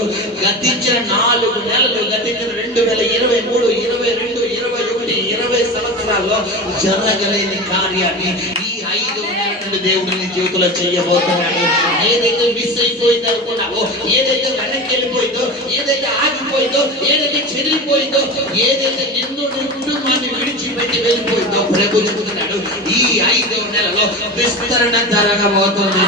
గతించిన 4 నెలలు, గతించిన 2023, 22, 21, 20 సంవత్సరాల్లో జరగలేని కార్యాన్ని ఈ 5 నెలల నుండి దేవుడు నీ జీవితంలో చేయబోతున్నాడు. ఏదైతే మిస్ అయిపోయిందో అనుకున్నావో, ఏదైతే వెనక్కి వెళ్ళిపోయిందో, ఏదైతే ఆగిపోయిందో, ఏదైతే చెదిరిపోయిందో, ఏదైతే నిన్ను నీ కుటుంబాన్ని విడిచిపెట్టి వెళ్ళిపోయిందో ప్రభు చెబుతున్నాడు ఈ 5 నెలలో విస్తరణ జరగబోతుంది.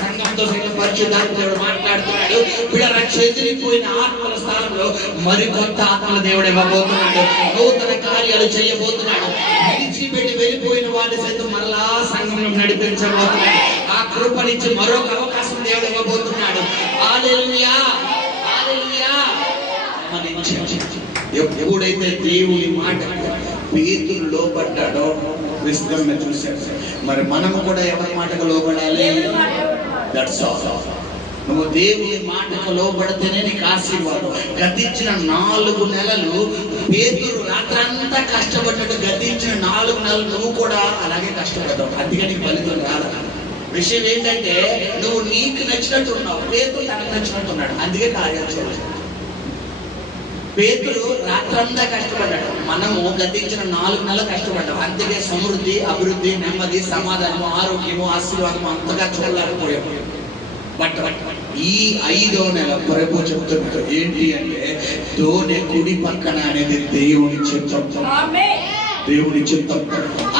సంఘంతో పరిశుద్ధాత్ముడు మాట్లాడుతున్నాడు. పిల్లల చెదిరిపోయిన ఆత్మల స్థానంలో మరికొంత ఆత్మల దేవుడు ఇవ్వబోతున్నాడు. నూతన కార్యాలు చేయబోతున్నాడు. విడిచిపెట్టి వెళ్ళిపోయిన వాడి సైతం మరలా సంఘంలో నడిపించబోతున్నాడు. ఆ కృపనిచ్చి మరొక అవకాశం దేవుడు ఇవ్వబోతున్నాడు. హల్లెలూయా, హల్లెలూయా. ఎప్పుడైతే దేవుని మాట పేతురు లోబడ్డాడో విస్తరణ చూశాడు. మరి మనము కూడా ఎవరి మాటకు లోబడాలి? That's all. నువ్వు దేవుని మాటకు లోబడితేనే నీకు ఆశీర్వాదం. గతించిన 4 నెలలు పేతురు రాత్రంతా కష్టపడ్డాడు. గతించిన 4 నెలలు నువ్వు కూడా అలాగే కష్టపడ్డావు. అందుకే నీకు ఫలితం రాదు. విషయం ఏంటంటే నువ్వు నీకు నచ్చినట్టు ఉన్నావు, పేతురు తనకు నచ్చినట్టు ఉన్నాడు. అందుకే కార్యాలు చేయలేదు. పేతురు రాత్రంతా కష్టపడ్డాడు. మనము గతించిన 4 నెలలు కష్టపడ్డాం. అందుకే సమృద్ధి, అభివృద్ధి, నెమ్మది, సమాధానము, ఆరోగ్యము, ఆశీర్వాదము అంతగా చూడలేకపోయాము. బట్ ఈ 5వ నెల ప్రభు చెప్తున్నాడు ఏంటి అంటే, దోణి కుడి పక్కన అనేది దేవుని చిత్తం. దేవుని చిత్తం.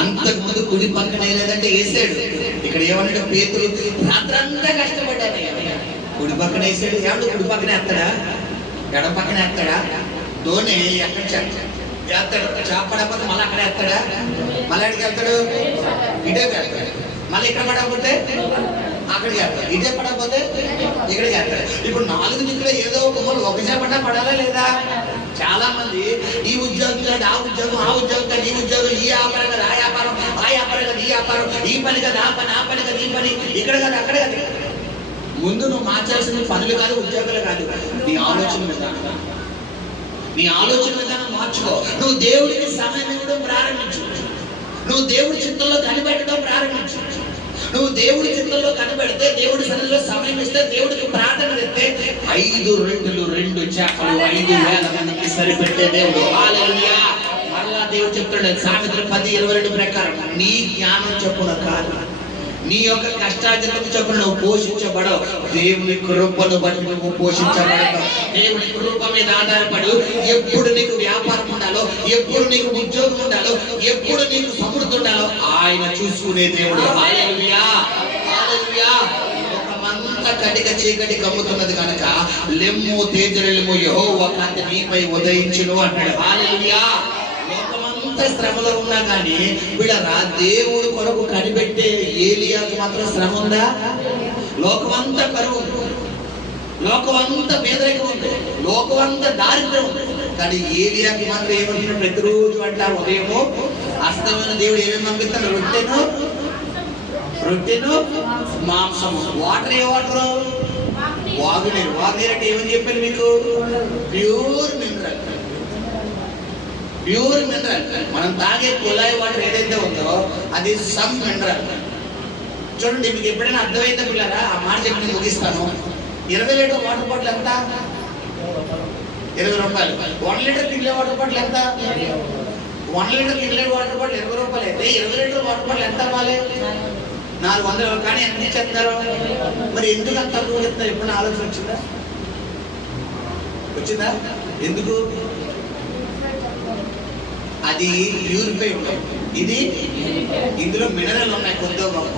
అంతకుముందు కుడి పక్కన లేదంటే వేసాడు. ఇక్కడ ఏమన్నాడు? పేతురు రాత్రంతా కష్టపడ్డాడు. కుడి పక్కన వేసాడు. ఏమన్నా కుడి పక్కన ఎత్తాడా? ఎడం పక్కన ఎత్తాడా? దోణి ఎక్కడ ఎత్తాడు? చేపడకపోతే మళ్ళీ అక్కడ ఎత్తాడా? మళ్ళీ ఎక్కడికి వెళ్తాడు? ఇటే వెళ్తాడు. మళ్ళీ ఇక్కడ పడకపోతే అక్కడికి వెళ్తాడు. ఇటే పడకపోతే ఇక్కడికి వెళ్తాడు. ఇప్పుడు 4 దిక్కులో ఏదో ఒక మూల ఒక చేపడ్డా పడాలా లేదా? చాలా మంది ఈ ఉద్యోగం కాదు ఆ ఉద్యోగం, ఆ ఉద్యోగం కాదు ఈ ఉద్యోగం, ఈ వ్యాపారం కాదు ఆ వ్యాపారం, ఆ వ్యాపారం కాదు ఈ వ్యాపారం, ఈ పని కాదు ఆ పని, ఆ పని కాదు ఈ పని, ఇక్కడ కాదు అక్కడ కాదు. ముందు నువ్వు మార్చాల్సిన పనులు కాదు, ఉద్యోగాలు కాదు, నీ ఆలోచన విధానం. నీ ఆలోచన విధానం మార్చుకో. నువ్వు దేవుడికి సమయం ఇవ్వడం ప్రారంభించు. నువ్వు దేవుడి చిత్తంలో కనిపెట్టడం ప్రారంభించు. నువ్వు దేవుడి చిత్తంలో కనిపెడితే, దేవుడి సన్నిధిలో సమయం ఇస్తే, దేవుడికి ప్రార్థన ఇస్తే 5 రొట్టెలు 2 చేపలు 5,000 మందికి సరిపెట్టే దేవుడు. హల్లెలూయా. మరలా దేవుడు చెప్తాడు సామెతలు 10:22 ప్రకారం, నీ జ్ఞానం చొప్పున కాదు, నీ యొక్క కష్టార్జితం చొప్పున నువ్వు పోషించబడవు. దేవుని కృపను బట్టి నువ్వు పోషించబడతావు. దేవుని కృప మీద ఆధారపడు. ఎప్పుడు నీకు వ్యాపారం ఉండాలో, ఎప్పుడు నీకు ఉద్యోగం ఉండాలో, ఎప్పుడు నీకు సమృద్ధి ఉండాలో ఆయన చూసుకునే దేవుడు. హల్లెలూయా, హల్లెలూయా. లోకమంతా కటిక చీకటి కమ్ముతున్నది కనుక లెమ్ము తేజరెల్ము యెహోవా కాంతి నీపై ఉదయించును అన్నాడు. హల్లెలూయా. శ్రమలో ఉన్నా కానీ వీళ్ళరా దేవుడు కొరకు కనిపెట్టే ఏలియాకు మాత్రం శ్రమ ఉందా? లోకమంతా కరువు, లోకమంతా పేదరికం ఉంది, లోకమంతా దారిద్ర్యం ఉంది. కానీ ఏలియాకి మాత్రం ఏమంటున్నాడు? ప్రతిరోజు అంట ఉదయము అస్తమైన దేవుడు ఏమేమి పంపిస్తాడు? రొట్టెను మాంసము. వాటర్ ఏ వాటరు? వాగునీరు. వాగునీరు అంటే ఏమని చెప్పాను మీకు? Pure mineral. Pure mineral. మనం తాగే కుళాయి వాటర్ ఏదైతే ఉందో అది సమ్ మినరల్. చూడండి, మీకు ఎప్పుడైనా అర్థమైందా పిల్లరా? ఆ మాట చెప్పి నేను ముగిస్తాను. 20 లీటర్ వాటర్ బాటిల్ ఎంత? 20 రూపాయలు. 1 లీటర్ కింగ్లే వాటర్ బాటిల్ ఎంత? 1 లీటర్ కింగ్లే వాటర్ బాటిల్ 20 రూపాయలు అయితే 20 లీటర్ వాటర్ బాటిల్ ఎంత అవ్వాలి? 400. కానీ ఎంత ఇచ్చేస్తారు? మరి ఎందుకు అంత తక్కువ చెప్తారు? ఎప్పుడైనా ఆలోచన వచ్చిందా? ఎందుకు? అది ప్యూరిఫై ఉంటాయి, ఇది ఇందులో మినరల్ ఉన్నాయి కొద్దిగా గొప్ప.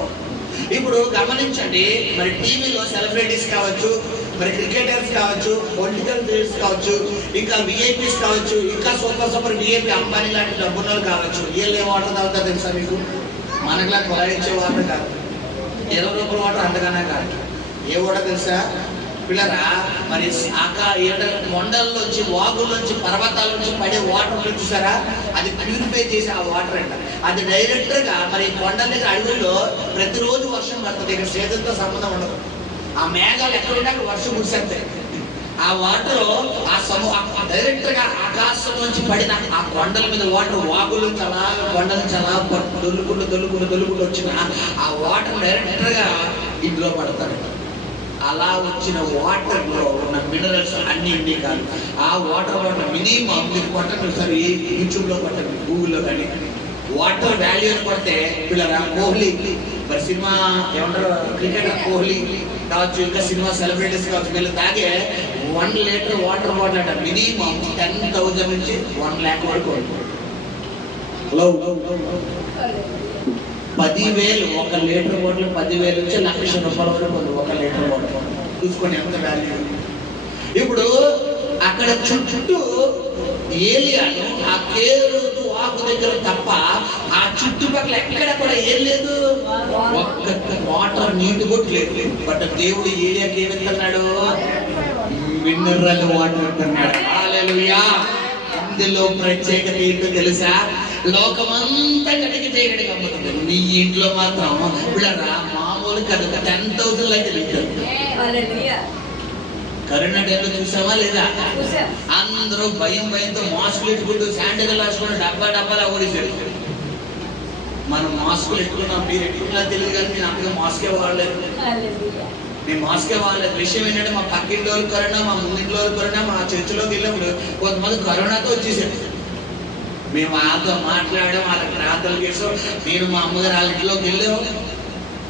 ఇప్పుడు గమనించండి, మరి టీవీలో సెలబ్రిటీస్ కావచ్చు, మరి క్రికెటర్స్ కావచ్చు, పొలిటికల్ లీడర్స్ కావచ్చు, ఇంకా విఐపీస్ కావచ్చు, ఇంకా సూపర్ విఐపీ అంబానీ లాంటి డబ్బున్నోళ్ళు కావచ్చు. వీళ్ళు ఏ వాటర్ తాగుతారు తెలుసా మీకు? మనకులా కొలాయించే వాటర్ కాదు, 20 రూపాయల వాటర్ అంతగానే కాదు. ఏ వాటర్ తెలుసా పిల్లరా? మరి కొండల్లోంచి, వాగుల్లోంచి, పర్వతాల నుంచి పడే వాటర్ చూసారా? అది ప్యూరిఫై చేసి ఆ వాటర్ అంట. అది డైరెక్ట్ గా మరి కొండల దగ్గర అడవుల్లో ప్రతిరోజు వర్షం పడుతుంది. ఇక్కడ సేతులతో సంబంధం ఉండదు. ఆ మేఘాలు ఎక్కడుంటే అక్కడ వర్షం కురిసేస్తాయి. ఆ వాటర్ డైరెక్ట్ గా ఆకాశం నుంచి పడిన ఆ కొండల మీద వాటర్, వాగులు చాలా, కొండలు చాలా దొల్లుకుంటూ వచ్చిన ఆ వాటర్ డైరెక్ట్ గా ఇంట్లో పడతారు. అలా వచ్చిన వాటర్ లో ఉన్న మినరల్స్ అన్ని కాదు. ఆ వాటర్ మినిమం మీరు కొట్టండి ఒకసారి, యూట్యూబ్ లో కొట్టండి, గూగుల్లో కానీ వాటర్ వాల్యూ అని కొడితే పిల్లరా కోహ్లీ, మరి సినిమా ఏమంటారు, క్రికెటర్ కోహ్లీ కావచ్చు, ఇంకా సినిమా సెలబ్రిటీస్ కావచ్చు, వీళ్ళు తాగే 1 లీటర్ వాటర్ బాటిల్ అంట మినిమం 10,000 నుంచి 1 lakh వరకు. 10,000 1 లీటర్ వాటర్, 10,000 నుంచి 1,00,000 రూపాయల వరకు 1 లీటర్ వాటర్. చూసుకోండి ఎంత వాల్యూ. ఇప్పుడు అక్కడ చుట్టూ ఏలియాను ఆ కేరుదు వాగు దగ్గర తప్ప ఆ చుట్టుపక్కల ఎక్కడ కూడా ఏం లేదు, ఒక్క వాటర్ నీటి కూడా లేదు. బట్ దేవుడు ఏలియాకి ఏమిస్తున్నాడు? మినరల్ వాటర్ అంటున్నాడు. హల్లెలూయా. ఇందులో ప్రత్యేకత ఏంటో తెలుసా? లోకమంతా కడిగి చేయడానికి అమ్ముతుంది, నీ ఇంట్లో మాత్రం పిల్లరా మామూలు కదా 10,000 అయితే లీటర్. కరోనా టైంలో చూసావా లేదా? అందరూ భయంతో మాస్కులు ఎట్టుకుంటూ, శానిటైజర్ రాసుకుంటూ డబ్బాలా ఊరిసాడు. మనం మాస్కులు ఎట్టుకున్నాం, మీరు ఎట్టుకున్నా తెలియదు కానీ నేను అంతగా మాస్కే వాడలేదు. నేను మాస్కే వాడలేదు. విషయం ఏంటంటే మా పక్కింటి వాళ్ళు కరోనా, మా ముంగింటి వాళ్ళు కరోనా, మా చర్చిలోకి వెళ్ళినప్పుడు కొంతమంది కరోనాతో వచ్చేసారు. మేము వాళ్ళతో మాట్లాడాం, వాళ్ళకి ప్రార్థనలు చేసాం. నేను మా అమ్మగారు వాళ్ళ ఇంట్లోకి వెళ్ళాం,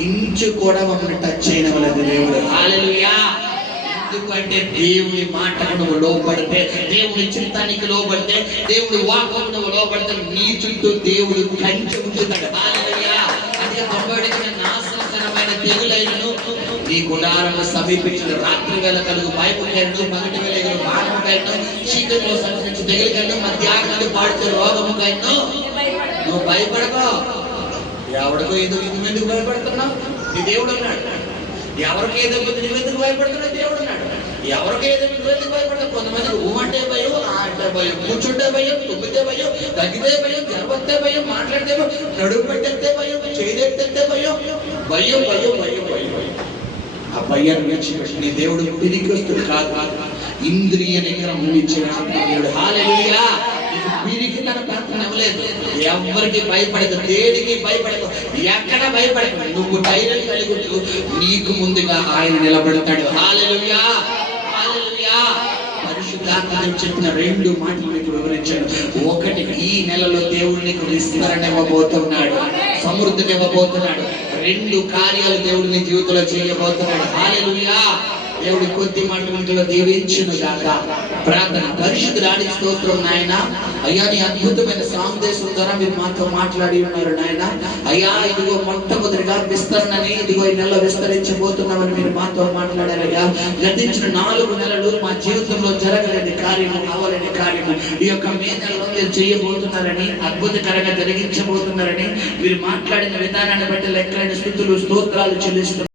ఇంచు కూడా మమ్మల్ని టచ్ అయిన వాళ్ళది దేవుడు. హల్లెలూయా. ఎందుకంటే దేవుని మాటకు నువ్వు లోబడితే, దేవుని చిత్తానికి లోబడితే, దేవుడి వాక్కు నువ్వు లోబడితే నీ చుట్టూ దేవుడు కంచె ఉంచుతాడు. హల్లెలూయా. అదే బొమ్మడికి నాశనకరమైన తెగులైనను నీ గుడారము సమీపించిన రాత్రి వేళ కలుగు భయముకైనను, పగటి వేళ ఎగురు బాణముకైనను, చీకటిలో సంచరించు తెగులుకైనను, మధ్యాహ్నాలు పాడుతూ రోగముకైనను నువ్వు భయపడకో. ఎవరికో ఏదో నువ్వెందుకు భయపడుతున్నావు? నీ దేవుడు అన్నాడు. ఎవరికి ఏదో నువ్వెందుకు భయపడుతున్నావు? దేవుడు అన్నాడు. ఎవరికి ఏదో నువ్వెందుకు భయపడతావు? కొంతమంది ఊమంటే భయం, అంటే భయం, కూర్చుంటే భయం, తుమ్మితే భయం, తగ్గితే భయం, గర్వతే భయం, మాట్లాడితే భయం, నడుము పెట్టే భయం, చేదెత్తే భయం, భయం భయం భయం భయం భయం. ఆ భయాన్ని విడిచిపెట్టి నీ దేవుడు పిరికొస్తుడు కాదు, ఇంద్రియ నిగ్రహం ఇచ్చిన దేవుడు. హల్లెలూయా. నీకు పిరికి తన ప్రార్థన ఇవ్వలేదు. ఎవరికి భయపడదు, దేనికి భయపడదు, ఎక్కడ భయపడదు. నువ్వు ధైర్యం కలిగి నీకు ముందుగా ఆయన నిలబడతాడు. హల్లెలూయా, హల్లెలూయా. పరిశుద్ధాత్మ చెప్పిన 2 మాటలు మీకు వివరించాను. ఒకటి, ఈ నెలలో దేవుడు నీకు విస్తరణ ఇవ్వబోతున్నాడు, సమృద్ధిని ఇవ్వబోతున్నాడు. 2 కార్యాలు దేవుడు నీ జీవితంలో చేయబోతున్నాడు. హల్లెలూయా. దేవుడి కొద్ది మాటలో దీవించును గాక. ప్రార్థన. పరిశుద్ధుడాని స్తోత్రం నాయన. అయ్యా నీ అద్భుతమైన సందేశం ద్వారా మీరు మాతో మాట్లాడి ఉన్నారు నాయన. అయ్యా ఇదిగో మొట్టమొదటిగా విస్తరణని ఇదిగో ఈ నెలలో విస్తరించబోతున్నామని మీరు మాతో మాట్లాడారయ్యా. గతించిన 4 నెలలు మా జీవితంలో జరగలేని కార్యము, కావాలని కార్యము ఈ యొక్క మే నెలలో మీరు చేయబోతున్నారని, అద్భుతకరంగా జరిగించబోతున్నారని మీరు మాట్లాడిన విధానాన్ని బట్టి లెక్కలైన స్తుతులు స్తోత్రాలు చెల్లిస్తున్నారు.